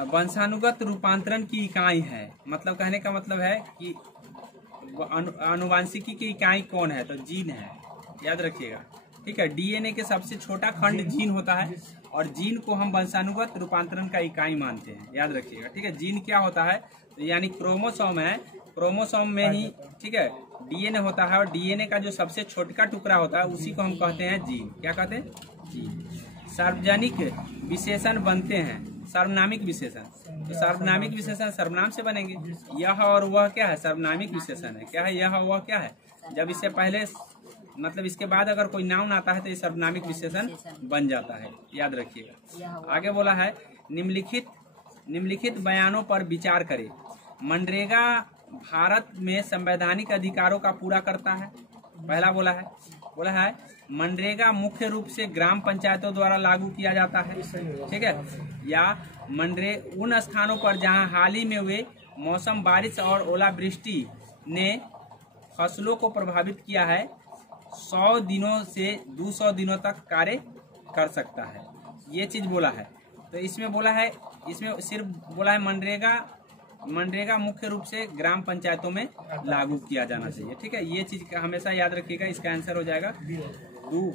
वंशानुगत रूपांतरण की इकाई है। मतलब कहने का मतलब है कि आनुवांशिकी की इकाई कौन है? तो जीन है, याद रखिएगा। ठीक है, डीएनए के सबसे छोटा खंड जीन होता है और जीन को हम वंशानुगत रूपांतरण का इकाई मानते हैं, याद रखिएगा। ठीक है, जीन क्या होता है? तो यानी क्रोमोसोम है, क्रोमोसोम में ही, ठीक है, डीएनए होता है और डीएनए का जो सबसे छोटा टुकड़ा होता है उसी को हम कहते हैं जीन। क्या कहते हैं? जीन। सार्वजनिक विशेषण बनते हैं, सर्वनामिक विशेषण। तो सर्वनामिक विशेषण सर्वनाम से बनेंगे। यह और वह क्या है? सर्वनामिक विशेषण है। क्या है यह और वह? क्या है? जब इससे पहले मतलब इसके बाद अगर कोई नाउन आता है तो ये सर्वनामिक विशेषण बन जाता है, याद रखिएगा। आगे बोला है निम्नलिखित बयानों पर विचार करें। मनरेगा भारत में संवैधानिक अधिकारों का पूरा करता है। पहला बोला है मनरेगा मुख्य रूप से ग्राम पंचायतों द्वारा लागू किया जाता है, ठीक है। या उन स्थानों पर जहां हाल ही में हुए मौसम बारिश और ओलावृष्टि ने फसलों को प्रभावित किया है, 100 दिनों से 200 दिनों तक कार्य कर सकता है। ये चीज बोला है। तो इसमें सिर्फ बोला है मनरेगा मुख्य रूप से ग्राम पंचायतों में लागू किया जाना चाहिए, ठीक है। ये चीज हमेशा याद रखिएगा। इसका आंसर हो जाएगा 2।